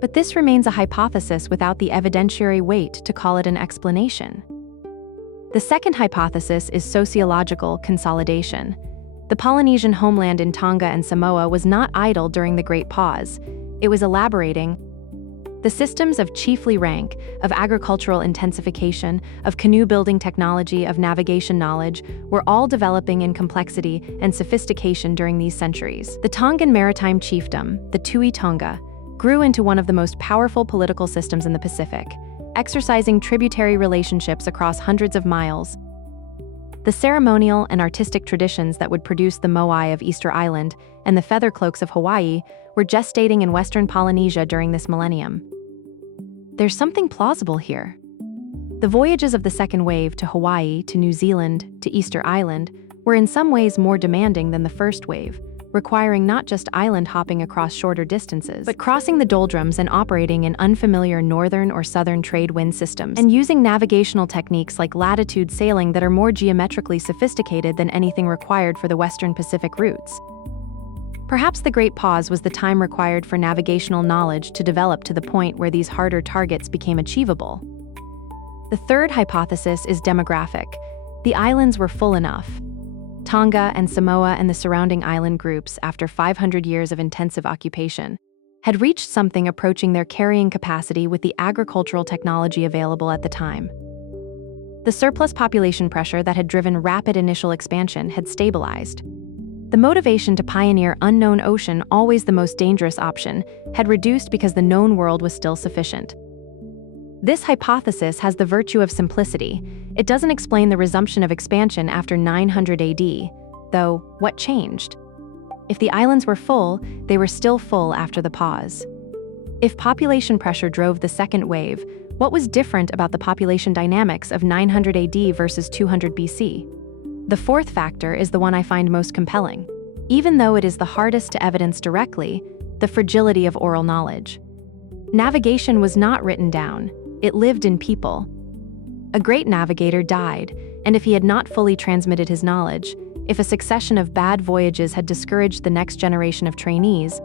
But this remains a hypothesis without the evidentiary weight to call it an explanation. The second hypothesis is sociological consolidation. The Polynesian homeland in Tonga and Samoa was not idle during the Great Pause. It was elaborating. The systems of chiefly rank, of agricultural intensification, of canoe-building technology, of navigation knowledge, were all developing in complexity and sophistication during these centuries. The Tongan maritime chiefdom, the Tui Tonga, grew into one of the most powerful political systems in the Pacific, exercising tributary relationships across hundreds of miles. The ceremonial and artistic traditions that would produce the moai of Easter Island and the feather cloaks of Hawaii were gestating in Western Polynesia during this millennium. There's something plausible here. The voyages of the second wave to Hawaii, to New Zealand, to Easter Island were in some ways more demanding than the first wave, requiring not just island hopping across shorter distances, but crossing the doldrums and operating in unfamiliar northern or southern trade wind systems, and using navigational techniques like latitude sailing that are more geometrically sophisticated than anything required for the Western Pacific routes. Perhaps the Great Pause was the time required for navigational knowledge to develop to the point where these harder targets became achievable. The third hypothesis is demographic. The islands were full enough. Tonga and Samoa and the surrounding island groups, after 500 years of intensive occupation, had reached something approaching their carrying capacity with the agricultural technology available at the time. The surplus population pressure that had driven rapid initial expansion had stabilized. The motivation to pioneer unknown ocean, always the most dangerous option, had reduced because the known world was still sufficient. This hypothesis has the virtue of simplicity. It doesn't explain the resumption of expansion after 900 AD, though what changed? If the islands were full, they were still full after the pause. If population pressure drove the second wave, what was different about the population dynamics of 900 AD versus 200 BC? The fourth factor is the one I find most compelling. Even though it is the hardest to evidence directly, the fragility of oral knowledge. Navigation was not written down, it lived in people. A great navigator died, and if he had not fully transmitted his knowledge, if a succession of bad voyages had discouraged the next generation of trainees,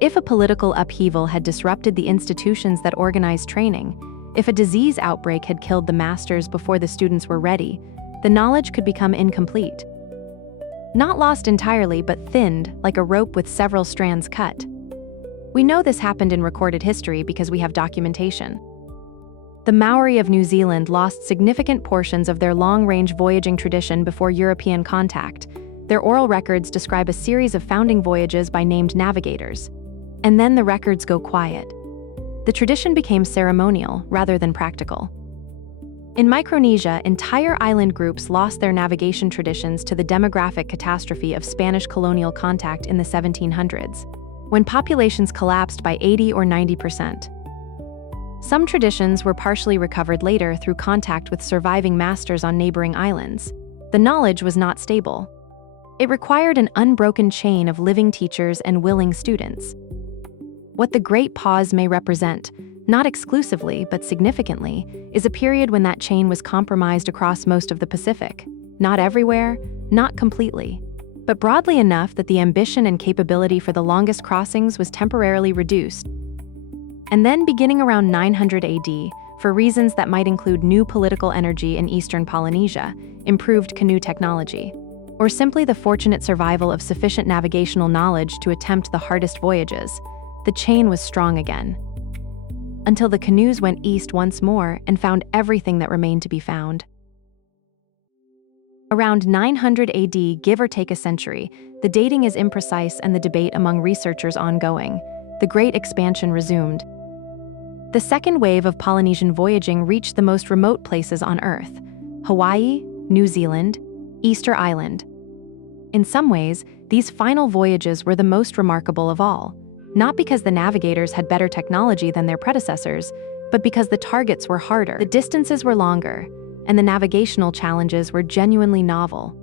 if a political upheaval had disrupted the institutions that organized training, if a disease outbreak had killed the masters before the students were ready, the knowledge could become incomplete. Not lost entirely, but thinned, like a rope with several strands cut. We know this happened in recorded history because we have documentation. The Maori of New Zealand lost significant portions of their long-range voyaging tradition before European contact. Their oral records describe a series of founding voyages by named navigators. And then the records go quiet. The tradition became ceremonial rather than practical. In Micronesia, entire island groups lost their navigation traditions to the demographic catastrophe of Spanish colonial contact in the 1700s, when populations collapsed by 80 or 90%. Some traditions were partially recovered later through contact with surviving masters on neighboring islands. The knowledge was not stable. It required an unbroken chain of living teachers and willing students. What the Great Pause may represent, not exclusively but significantly, is a period when that chain was compromised across most of the Pacific. Not everywhere, not completely, but broadly enough that the ambition and capability for the longest crossings was temporarily reduced. And then beginning around 900 AD, for reasons that might include new political energy in eastern Polynesia, improved canoe technology, or simply the fortunate survival of sufficient navigational knowledge to attempt the hardest voyages, the chain was strong again. Until the canoes went east once more and found everything that remained to be found. Around 900 AD, give or take a century, the dating is imprecise and the debate among researchers ongoing. The Great Expansion resumed. The second wave of Polynesian voyaging reached the most remote places on Earth: Hawaii, New Zealand, Easter Island. In some ways, these final voyages were the most remarkable of all, not because the navigators had better technology than their predecessors, but because the targets were harder, the distances were longer, and the navigational challenges were genuinely novel.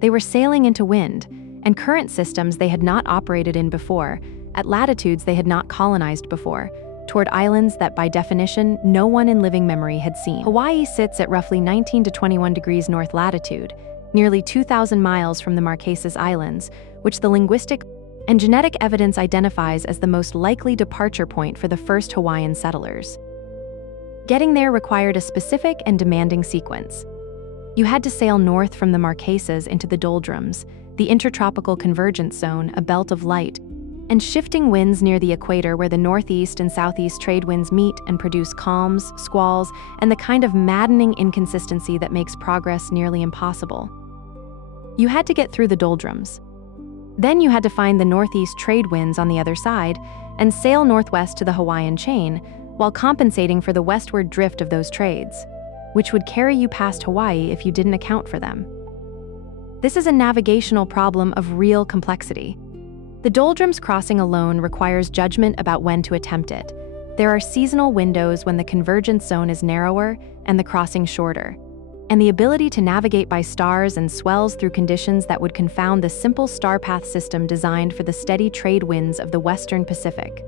They were sailing into wind and current systems they had not operated in before, at latitudes they had not colonized before, toward islands that by definition no one in living memory had seen. Hawaii sits at roughly 19 to 21 degrees north latitude, nearly 2,000 miles from the Marquesas Islands, which the linguistic and genetic evidence identifies as the most likely departure point for the first Hawaiian settlers. Getting there required a specific and demanding sequence. You had to sail north from the Marquesas into the doldrums, the intertropical convergence zone, a belt of light, and shifting winds near the equator where the northeast and southeast trade winds meet and produce calms, squalls, and the kind of maddening inconsistency that makes progress nearly impossible. You had to get through the doldrums. Then you had to find the northeast trade winds on the other side and sail northwest to the Hawaiian chain, while compensating for the westward drift of those trades, which would carry you past Hawaii if you didn't account for them. This is a navigational problem of real complexity. The doldrums crossing alone requires judgment about when to attempt it. There are seasonal windows when the convergence zone is narrower and the crossing shorter, and the ability to navigate by stars and swells through conditions that would confound the simple star path system designed for the steady trade winds of the western Pacific.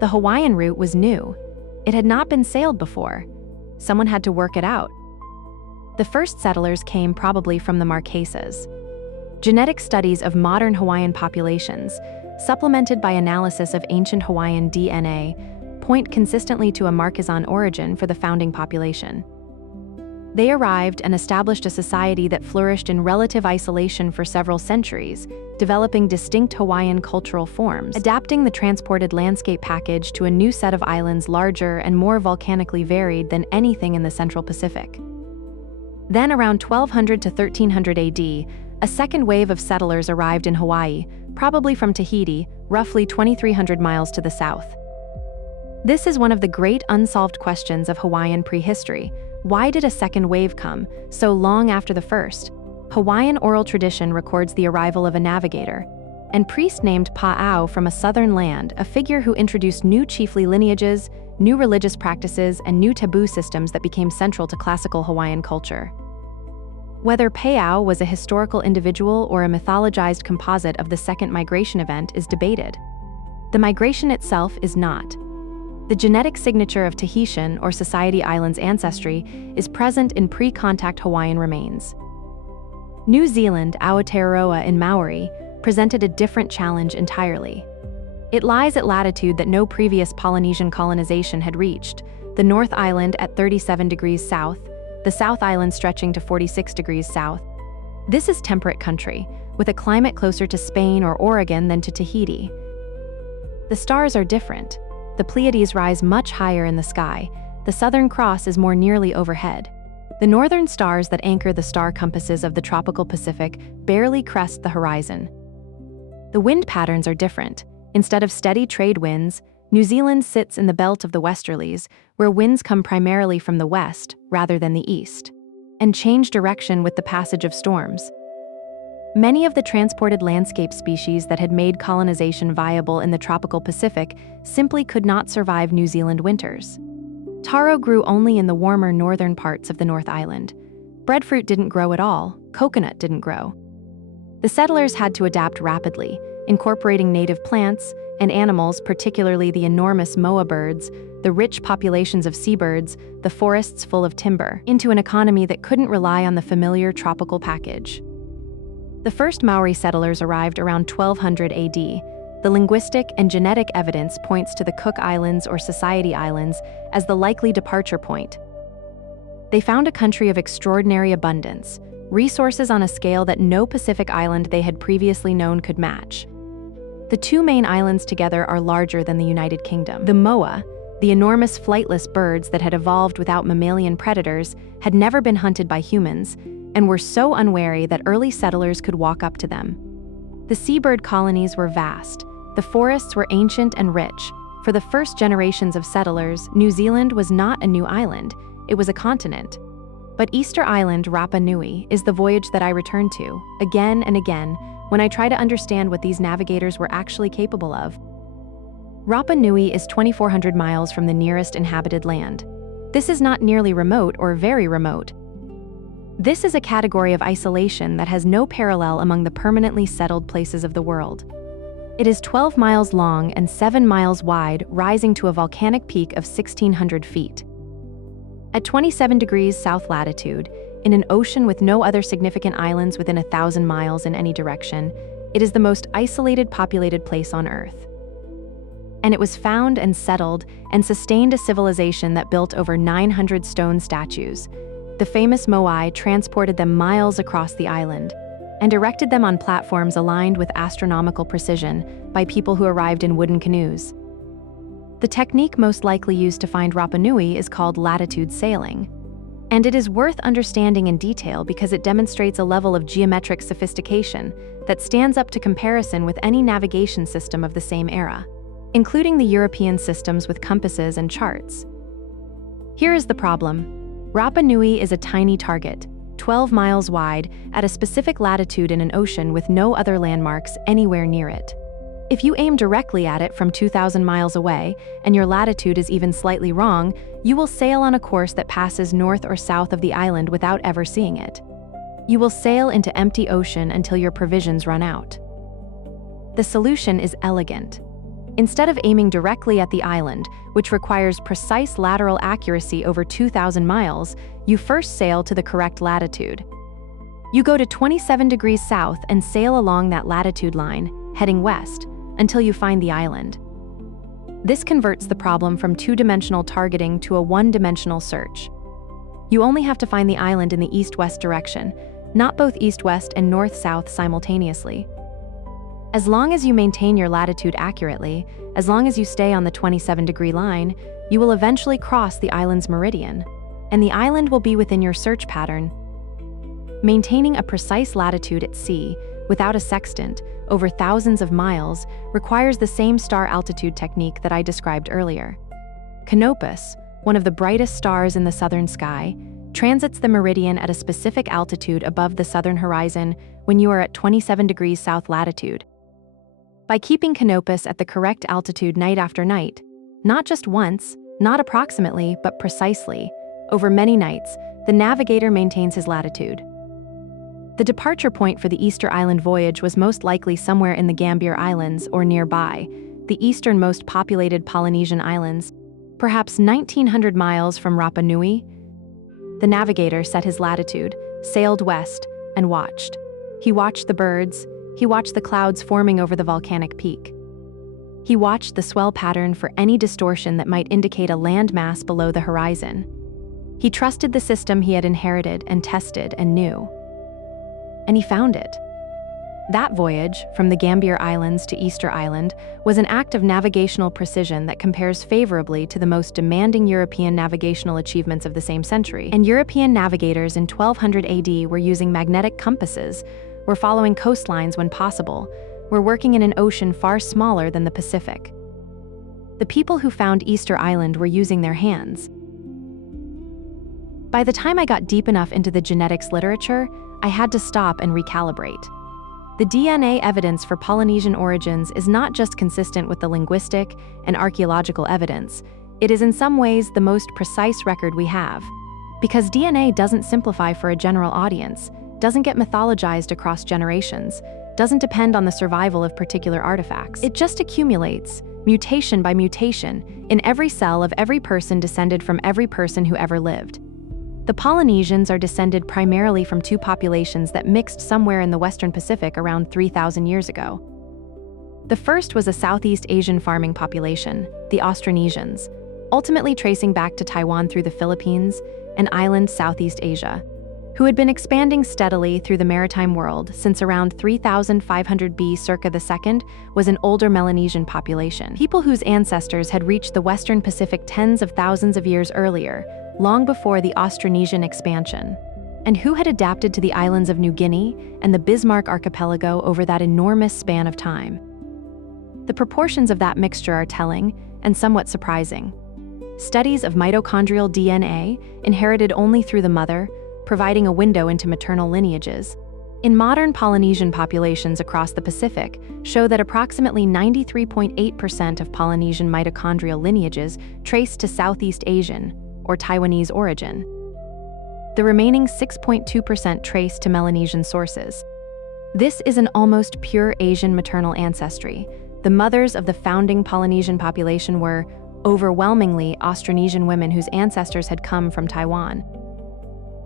The Hawaiian route was new. It had not been sailed before. Someone had to work it out. The first settlers came probably from the Marquesas. Genetic studies of modern Hawaiian populations, supplemented by analysis of ancient Hawaiian DNA, point consistently to a Marquesan origin for the founding population. They arrived and established a society that flourished in relative isolation for several centuries, developing distinct Hawaiian cultural forms, adapting the transported landscape package to a new set of islands larger and more volcanically varied than anything in the Central Pacific. Then around 1200 to 1300 AD, a second wave of settlers arrived in Hawaii, probably from Tahiti, roughly 2,300 miles to the south. This is one of the great unsolved questions of Hawaiian prehistory. Why did a second wave come, so long after the first? Hawaiian oral tradition records the arrival of a navigator, and priest named Pa'au from a southern land, a figure who introduced new chiefly lineages, new religious practices, and new taboo systems that became central to classical Hawaiian culture. Whether Pa'au was a historical individual or a mythologized composite of the second migration event is debated. The migration itself is not. The genetic signature of Tahitian or Society Islands ancestry is present in pre-contact Hawaiian remains. New Zealand, Aotearoa in Maori, presented a different challenge entirely. It lies at latitude that no previous Polynesian colonization had reached, the North Island at 37 degrees south, the South Island stretching to 46 degrees south. This is temperate country, with a climate closer to Spain or Oregon than to Tahiti. The stars are different. The Pleiades rise much higher in the sky. The Southern Cross is more nearly overhead. The northern stars that anchor the star compasses of the tropical Pacific barely crest the horizon. The wind patterns are different. Instead of steady trade winds, New Zealand sits in the belt of the westerlies, where winds come primarily from the west rather than the east, and change direction with the passage of storms. Many of the transported landscape species that had made colonization viable in the tropical Pacific simply could not survive New Zealand winters. Taro grew only in the warmer northern parts of the North Island. Breadfruit didn't grow at all, coconut didn't grow. The settlers had to adapt rapidly, incorporating native plants and animals, particularly the enormous moa birds, the rich populations of seabirds, the forests full of timber, into an economy that couldn't rely on the familiar tropical package. The first Maori settlers arrived around 1200 AD. The linguistic and genetic evidence points to the Cook Islands or Society Islands as the likely departure point. They found a country of extraordinary abundance, resources on a scale that no Pacific island they had previously known could match. The two main islands together are larger than the United Kingdom. The moa, the enormous flightless birds that had evolved without mammalian predators, had never been hunted by humans, and were so unwary that early settlers could walk up to them. The seabird colonies were vast. The forests were ancient and rich. For the first generations of settlers, New Zealand was not a new island, it was a continent. But Easter Island, Rapa Nui, is the voyage that I return to, again and again, when I try to understand what these navigators were actually capable of. Rapa Nui is 2,400 miles from the nearest inhabited land. This is not nearly remote or very remote. This is a category of isolation that has no parallel among the permanently settled places of the world. It is 12 miles long and 7 miles wide, rising to a volcanic peak of 1,600 feet. At 27 degrees south latitude, in an ocean with no other significant islands within 1,000 miles in any direction, it is the most isolated populated place on Earth. And it was found and settled and sustained a civilization that built over 900 stone statues. The famous Moai transported them miles across the island and erected them on platforms aligned with astronomical precision by people who arrived in wooden canoes. The technique most likely used to find Rapa Nui is called latitude sailing. And it is worth understanding in detail because it demonstrates a level of geometric sophistication that stands up to comparison with any navigation system of the same era, including the European systems with compasses and charts. Here is the problem. Rapa Nui is a tiny target, 12 miles wide, at a specific latitude in an ocean with no other landmarks anywhere near it. If you aim directly at it from 2,000 miles away, and your latitude is even slightly wrong, you will sail on a course that passes north or south of the island without ever seeing it. You will sail into empty ocean until your provisions run out. The solution is elegant. Instead of aiming directly at the island, which requires precise lateral accuracy over 2,000 miles, you first sail to the correct latitude. You go to 27 degrees south and sail along that latitude line, heading west, until you find the island. This converts the problem from two-dimensional targeting to a one-dimensional search. You only have to find the island in the east-west direction, not both east-west and north-south simultaneously. As long as you maintain your latitude accurately, as long as you stay on the 27-degree line, you will eventually cross the island's meridian, and the island will be within your search pattern. Maintaining a precise latitude at sea, without a sextant, over thousands of miles, requires the same star altitude technique that I described earlier. Canopus, one of the brightest stars in the southern sky, transits the meridian at a specific altitude above the southern horizon when you are at 27 degrees south latitude. By keeping Canopus at the correct altitude night after night, not just once, not approximately, but precisely, over many nights, the navigator maintains his latitude. The departure point for the Easter Island voyage was most likely somewhere in the Gambier Islands or nearby, the easternmost populated Polynesian islands, perhaps 1,900 miles from Rapa Nui. The navigator set his latitude, sailed west, and watched. He watched the birds. He watched the clouds forming over the volcanic peak. He watched the swell pattern for any distortion that might indicate a landmass below the horizon. He trusted the system he had inherited and tested and knew. And he found it. That voyage, from the Gambier Islands to Easter Island, was an act of navigational precision that compares favorably to the most demanding European navigational achievements of the same century. And European navigators in 1200 AD were using magnetic compasses, were following coastlines when possible, were working in an ocean far smaller than the Pacific. The people who found Easter Island were using their hands. By the time I got deep enough into the genetics literature, I had to stop and recalibrate. The DNA evidence for Polynesian origins is not just consistent with the linguistic and archaeological evidence, it is in some ways the most precise record we have. Because DNA doesn't simplify for a general audience, doesn't get mythologized across generations, doesn't depend on the survival of particular artifacts. It just accumulates, mutation by mutation, in every cell of every person descended from every person who ever lived. The Polynesians are descended primarily from two populations that mixed somewhere in the Western Pacific around 3,000 years ago. The first was a Southeast Asian farming population, the Austronesians, ultimately tracing back to Taiwan through the Philippines, an island Southeast Asia, who had been expanding steadily through the maritime world since around 3,500 B circa the second was an older Melanesian population. People whose ancestors had reached the Western Pacific tens of thousands of years earlier, long before the Austronesian expansion, and who had adapted to the islands of New Guinea and the Bismarck Archipelago over that enormous span of time. The proportions of that mixture are telling and somewhat surprising. Studies of mitochondrial DNA, inherited only through the mother, providing a window into maternal lineages, in modern Polynesian populations across the Pacific, show that approximately 93.8% of Polynesian mitochondrial lineages trace to Southeast Asian or Taiwanese origin. The remaining 6.2% trace to Melanesian sources. This is an almost pure Asian maternal ancestry. The mothers of the founding Polynesian population were overwhelmingly Austronesian women whose ancestors had come from Taiwan.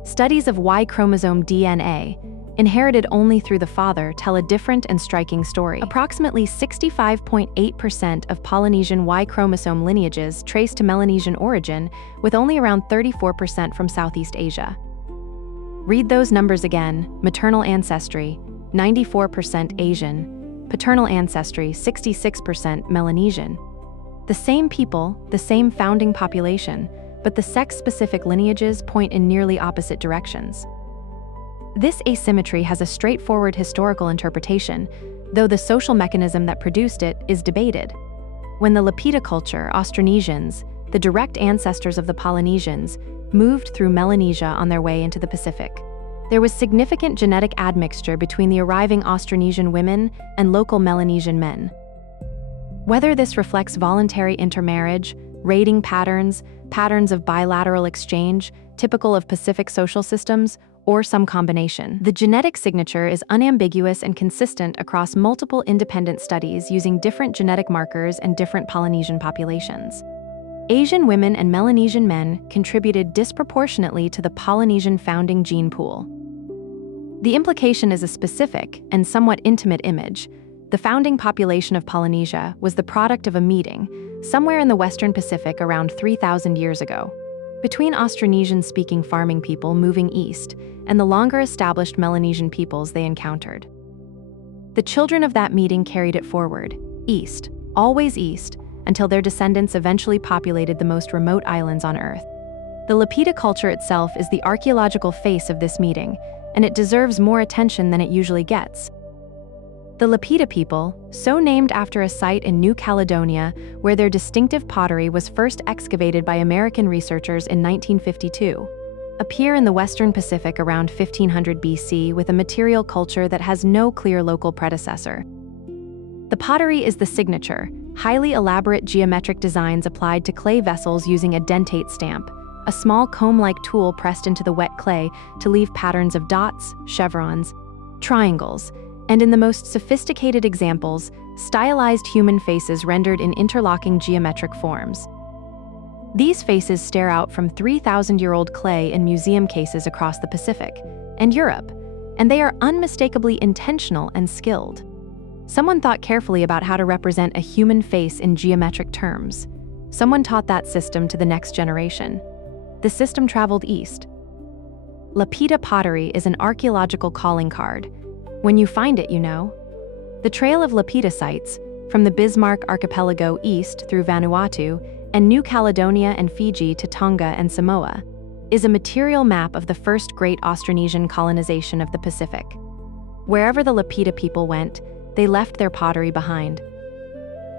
Studies of Y chromosome DNA, inherited only through the father, tell a different and striking story. Approximately 65.8% of Polynesian Y chromosome lineages trace to Melanesian origin, with only around 34% from Southeast Asia. Read those numbers again: maternal ancestry, 94% Asian; paternal ancestry, 66% Melanesian. The same people, the same founding population, but the sex-specific lineages point in nearly opposite directions. This asymmetry has a straightforward historical interpretation, though the social mechanism that produced it is debated. When the Lapita culture, Austronesians, the direct ancestors of the Polynesians, moved through Melanesia on their way into the Pacific, there was significant genetic admixture between the arriving Austronesian women and local Melanesian men. Whether this reflects voluntary intermarriage, raiding patterns, patterns of bilateral exchange, typical of Pacific social systems, or some combination, the genetic signature is unambiguous and consistent across multiple independent studies using different genetic markers and different Polynesian populations. Asian women and Melanesian men contributed disproportionately to the Polynesian founding gene pool. The implication is a specific and somewhat intimate image. The founding population of Polynesia was the product of a meeting, somewhere in the Western Pacific around 3,000 years ago, between Austronesian-speaking farming people moving east and the longer-established Melanesian peoples they encountered. The children of that meeting carried it forward, east, always east, until their descendants eventually populated the most remote islands on Earth. The Lapita culture itself is the archaeological face of this meeting, and it deserves more attention than it usually gets. The Lapita people, so named after a site in New Caledonia where their distinctive pottery was first excavated by American researchers in 1952, appear in the Western Pacific around 1500 BC with a material culture that has no clear local predecessor. The pottery is the signature, highly elaborate geometric designs applied to clay vessels using a dentate stamp, a small comb-like tool pressed into the wet clay to leave patterns of dots, chevrons, triangles, and in the most sophisticated examples, stylized human faces rendered in interlocking geometric forms. These faces stare out from 3,000-year-old clay in museum cases across the Pacific and Europe, and they are unmistakably intentional and skilled. Someone thought carefully about how to represent a human face in geometric terms. Someone taught that system to the next generation. The system traveled east. Lapita pottery is an archaeological calling card. When you find it, you know. The trail of Lapita sites, from the Bismarck Archipelago east through Vanuatu and New Caledonia and Fiji to Tonga and Samoa, is a material map of the first great Austronesian colonization of the Pacific. Wherever the Lapita people went, they left their pottery behind.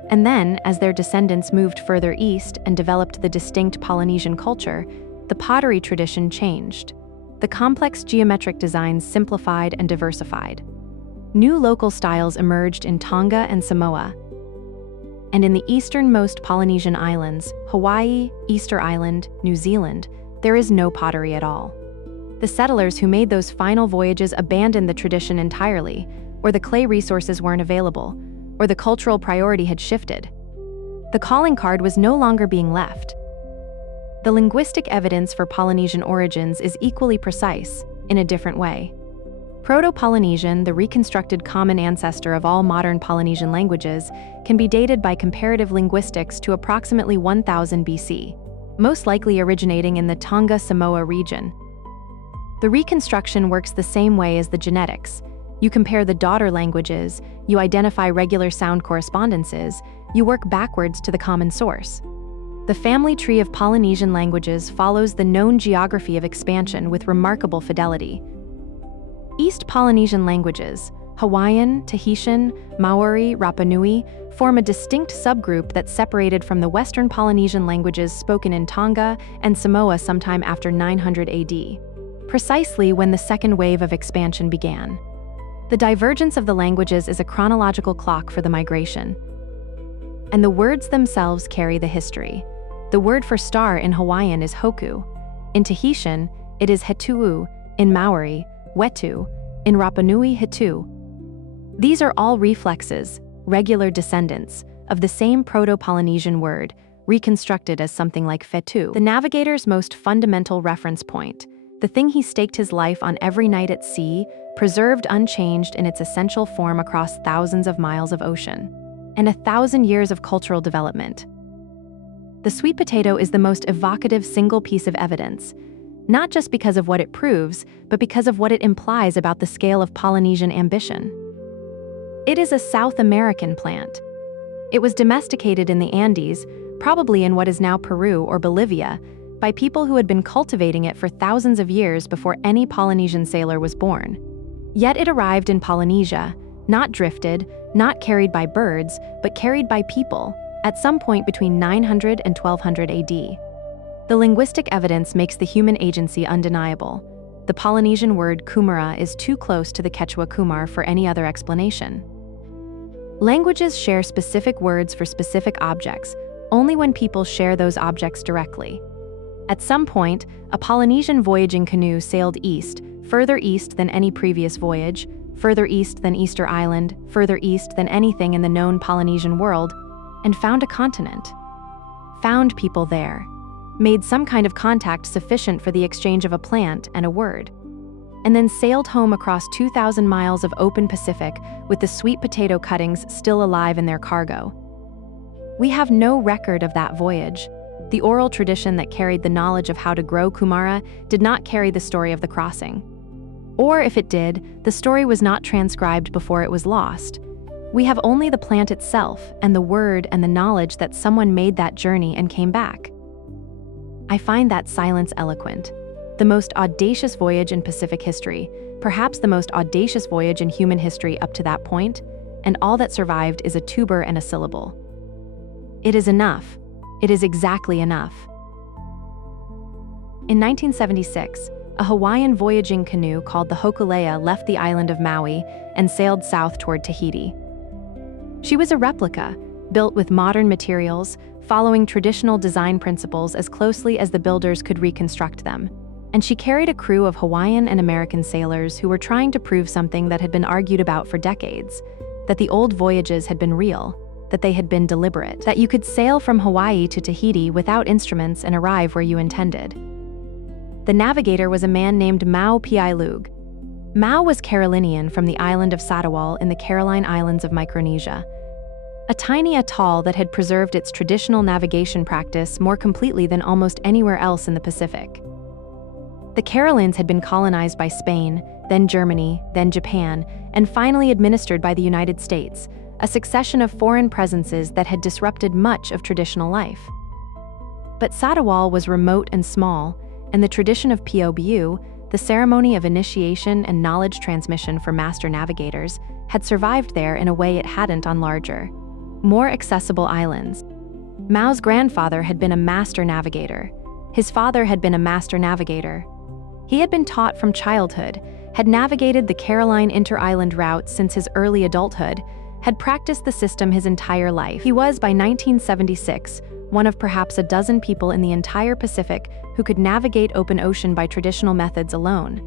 And then, as their descendants moved further east and developed the distinct Polynesian culture, the pottery tradition changed. The complex geometric designs simplified and diversified. New local styles emerged in Tonga and Samoa. And in the easternmost Polynesian islands, Hawaii, Easter Island, New Zealand, there is no pottery at all. The settlers who made those final voyages abandoned the tradition entirely, or the clay resources weren't available, or the cultural priority had shifted. The calling card was no longer being left. The linguistic evidence for Polynesian origins is equally precise, in a different way. Proto-Polynesian, the reconstructed common ancestor of all modern Polynesian languages, can be dated by comparative linguistics to approximately 1000 BC, most likely originating in the Tonga-Samoa region. The reconstruction works the same way as the genetics. You compare the daughter languages, you identify regular sound correspondences, you work backwards to the common source. The family tree of Polynesian languages follows the known geography of expansion with remarkable fidelity. East Polynesian languages, Hawaiian, Tahitian, Maori, Rapa Nui, form a distinct subgroup that separated from the Western Polynesian languages spoken in Tonga and Samoa sometime after 900 AD, precisely when the second wave of expansion began. The divergence of the languages is a chronological clock for the migration. And the words themselves carry the history. The word for star in Hawaiian is hoku. In Tahitian, it is hetu'u. In Maori, wetu. In Rapa Nui, hitu. These are all reflexes, regular descendants, of the same Proto-Polynesian word, reconstructed as something like fetu. The navigator's most fundamental reference point, the thing he staked his life on every night at sea, preserved unchanged in its essential form across thousands of miles of ocean, and 1,000 years of cultural development. The sweet potato is the most evocative single piece of evidence, not just because of what it proves, but because of what it implies about the scale of Polynesian ambition. It is a South American plant. It was domesticated in the Andes, probably in what is now Peru or Bolivia, by people who had been cultivating it for thousands of years before any Polynesian sailor was born. Yet it arrived in Polynesia, not drifted, not carried by birds, but carried by people, at some point between 900 and 1200 AD. The linguistic evidence makes the human agency undeniable. The Polynesian word kumara is too close to the Quechua kumar for any other explanation. Languages share specific words for specific objects only when people share those objects directly. At some point, a Polynesian voyaging canoe sailed east, further east than any previous voyage, further east than Easter Island, further east than anything in the known Polynesian world, and found a continent. Found people there. Made some kind of contact sufficient for the exchange of a plant and a word. And then sailed home across 2,000 miles of open Pacific with the sweet potato cuttings still alive in their cargo. We have no record of that voyage. The oral tradition that carried the knowledge of how to grow kumara did not carry the story of the crossing. Or if it did, the story was not transcribed before it was lost. We have only the plant itself and the word and the knowledge that someone made that journey and came back. I find that silence eloquent. The most audacious voyage in Pacific history, perhaps the most audacious voyage in human history up to that point, and all that survived is a tuber and a syllable. It is enough. It is exactly enough. In 1976, a Hawaiian voyaging canoe called the Hokule'a left the island of Maui and sailed south toward Tahiti. She was a replica, built with modern materials, following traditional design principles as closely as the builders could reconstruct them. And she carried a crew of Hawaiian and American sailors who were trying to prove something that had been argued about for decades, that the old voyages had been real, that they had been deliberate, that you could sail from Hawaii to Tahiti without instruments and arrive where you intended. The navigator was a man named Mau Piailug. Mau was Carolinian from the island of Satawal in the Caroline Islands of Micronesia, a tiny atoll that had preserved its traditional navigation practice more completely than almost anywhere else in the Pacific. The Carolines had been colonized by Spain, then Germany, then Japan, and finally administered by the United States, a succession of foreign presences that had disrupted much of traditional life. But Satawal was remote and small, and the tradition of POBU, the ceremony of initiation and knowledge transmission for master navigators, had survived there in a way it hadn't on larger. More accessible islands. Mao's grandfather had been a master navigator. His father had been a master navigator. He had been taught from childhood, had navigated the Caroline inter-island route since his early adulthood, had practiced the system his entire life. He was, by 1976, one of perhaps a dozen people in the entire Pacific who could navigate open ocean by traditional methods alone.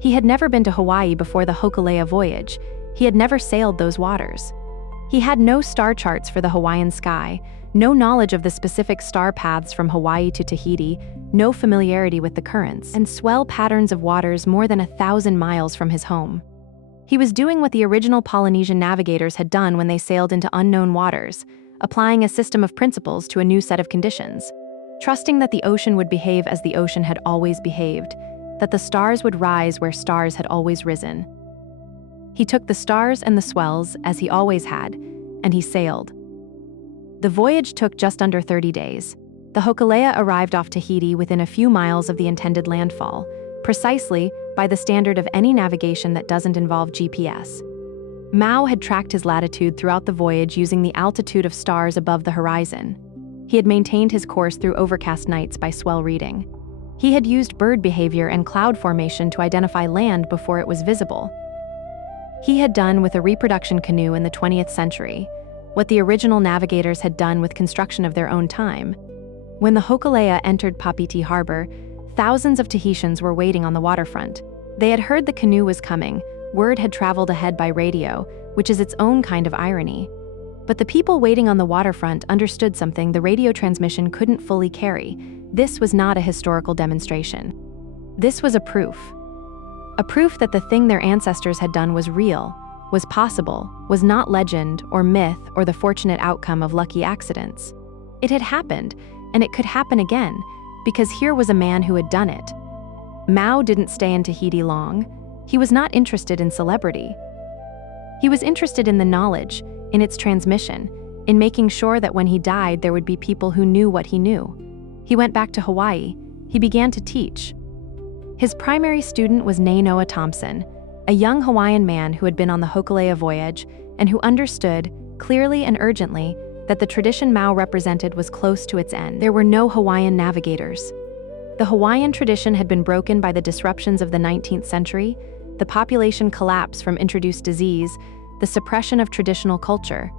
He had never been to Hawaii before the Hokule'a voyage. He had never sailed those waters. He had no star charts for the Hawaiian sky, no knowledge of the specific star paths from Hawaii to Tahiti, no familiarity with the currents and swell patterns of waters more than 1,000 miles from his home. He was doing what the original Polynesian navigators had done when they sailed into unknown waters, applying a system of principles to a new set of conditions, trusting that the ocean would behave as the ocean had always behaved, that the stars would rise where stars had always risen. He took the stars and the swells, as he always had, and he sailed. The voyage took just under 30 days. The Hokule'a arrived off Tahiti within a few miles of the intended landfall, precisely by the standard of any navigation that doesn't involve GPS. Mao had tracked his latitude throughout the voyage using the altitude of stars above the horizon. He had maintained his course through overcast nights by swell reading. He had used bird behavior and cloud formation to identify land before it was visible. He had done with a reproduction canoe in the 20th century what the original navigators had done with construction of their own time. When the Hokule'a entered Papiti Harbor, thousands of Tahitians were waiting on the waterfront. They had heard the canoe was coming. Word had traveled ahead by radio, which is its own kind of irony. But the people waiting on the waterfront understood something the radio transmission couldn't fully carry. This was not a historical demonstration. This was a proof. A proof that the thing their ancestors had done was real, was possible, was not legend or myth or the fortunate outcome of lucky accidents. It had happened, and it could happen again, because here was a man who had done it. Mao didn't stay in Tahiti long. He was not interested in celebrity. He was interested in the knowledge, in its transmission, in making sure that when he died there would be people who knew what he knew. He went back to Hawaii. He began to teach. His primary student was Nainoa Thompson, a young Hawaiian man who had been on the Hokule'a voyage and who understood, clearly and urgently, that the tradition Mao represented was close to its end. There were no Hawaiian navigators. The Hawaiian tradition had been broken by the disruptions of the 19th century, the population collapse from introduced disease, the suppression of traditional culture,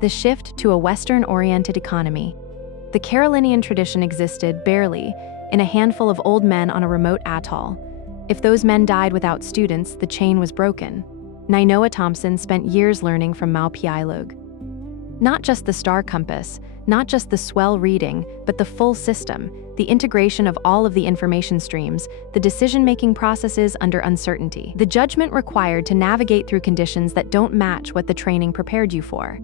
the shift to a Western-oriented economy. The Carolinian tradition existed, barely, in a handful of old men on a remote atoll. If those men died without students, the chain was broken. Nainoa Thompson spent years learning from Maupiailug. Not just the star compass, not just the swell reading, but the full system, the integration of all of the information streams, the decision-making processes under uncertainty, the judgment required to navigate through conditions that don't match what the training prepared you for.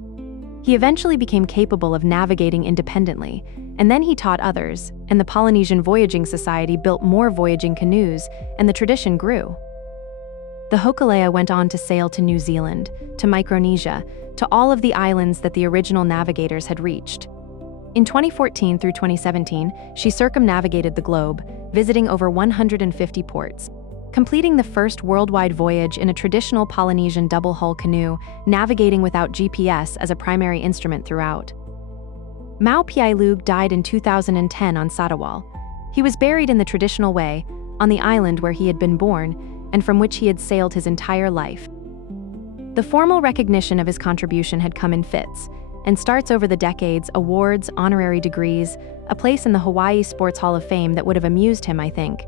He eventually became capable of navigating independently, and then he taught others, and the Polynesian Voyaging Society built more voyaging canoes, and the tradition grew. The Hokule'a went on to sail to New Zealand, to Micronesia, to all of the islands that the original navigators had reached. In 2014 through 2017, she circumnavigated the globe, visiting over 150 ports, completing the first worldwide voyage in a traditional Polynesian double-hull canoe, navigating without GPS as a primary instrument throughout. Maupiailug died in 2010 on Satawal. He was buried in the traditional way, on the island where he had been born, and from which he had sailed his entire life. The formal recognition of his contribution had come in fits, and starts over the decades, awards, honorary degrees, a place in the Hawaii Sports Hall of Fame that would have amused him, I think,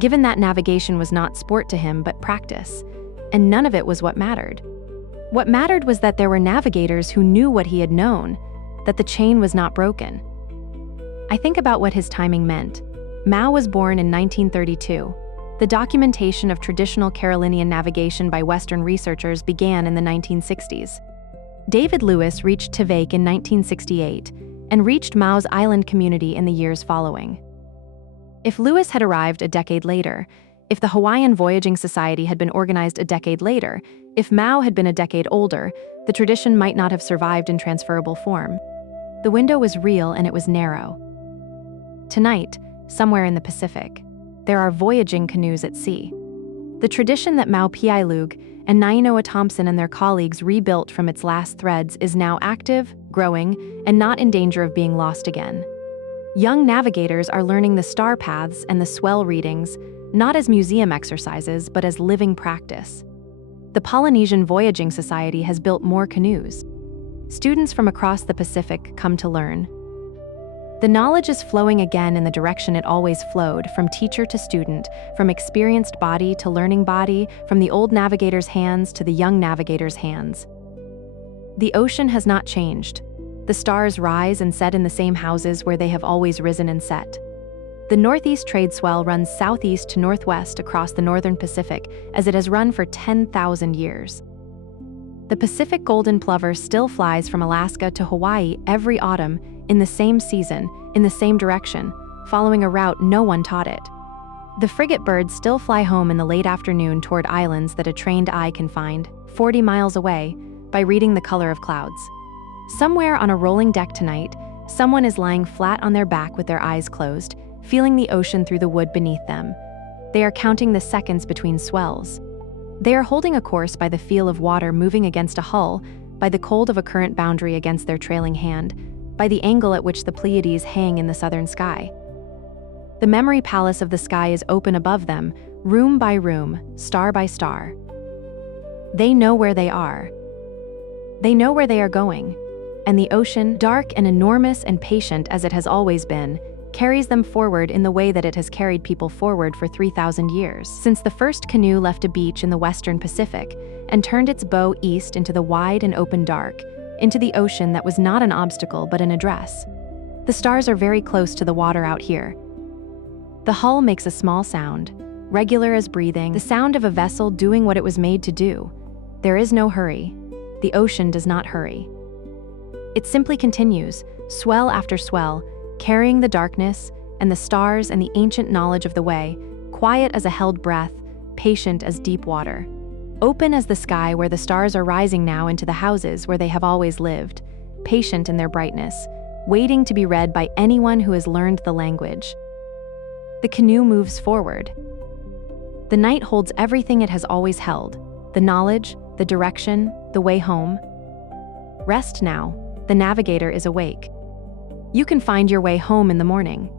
given that navigation was not sport to him but practice, and none of it was what mattered. What mattered was that there were navigators who knew what he had known, that the chain was not broken. I think about what his timing meant. Mao was born in 1932. The documentation of traditional Carolinian navigation by Western researchers began in the 1960s. David Lewis reached Tevake in 1968 and reached Mao's island community in the years following. If Lewis had arrived a decade later, if the Hawaiian Voyaging Society had been organized a decade later, if Mao had been a decade older, the tradition might not have survived in transferable form. The window was real and it was narrow. Tonight, somewhere in the Pacific, there are voyaging canoes at sea. The tradition that Maupiailug and Nainoa Thompson and their colleagues rebuilt from its last threads is now active, growing, and not in danger of being lost again. Young navigators are learning the star paths and the swell readings, not as museum exercises, but as living practice. The Polynesian Voyaging Society has built more canoes. Students from across the Pacific come to learn. The knowledge is flowing again in the direction it always flowed, from teacher to student, from experienced body to learning body, from the old navigator's hands to the young navigator's hands. The ocean has not changed. The stars rise and set in the same houses where they have always risen and set. The northeast trade swell runs southeast to northwest across the northern Pacific, as it has run for 10,000 years. The Pacific golden plover still flies from Alaska to Hawaii every autumn, in the same season, in the same direction, following a route no one taught it. The frigate birds still fly home in the late afternoon toward islands that a trained eye can find, 40 miles away, by reading the color of clouds. Somewhere on a rolling deck tonight, someone is lying flat on their back with their eyes closed, feeling the ocean through the wood beneath them. They are counting the seconds between swells. They are holding a course by the feel of water moving against a hull, by the cold of a current boundary against their trailing hand, by the angle at which the Pleiades hang in the southern sky. The memory palace of the sky is open above them, room by room, star by star. They know where they are. They know where they are going. And the ocean, dark and enormous and patient as it has always been, carries them forward in the way that it has carried people forward for 3,000 years, since the first canoe left a beach in the western Pacific and turned its bow east into the wide and open dark, into the ocean that was not an obstacle but an address. The stars are very close to the water out here. The hull makes a small sound, regular as breathing, the sound of a vessel doing what it was made to do. There is no hurry. The ocean does not hurry. It simply continues, swell after swell, carrying the darkness and the stars and the ancient knowledge of the way, quiet as a held breath, patient as deep water. Open as the sky where the stars are rising now into the houses where they have always lived, patient in their brightness, waiting to be read by anyone who has learned the language. The canoe moves forward. The night holds everything it has always held, the knowledge, the direction, the way home. Rest now, the navigator is awake. You can find your way home in the morning.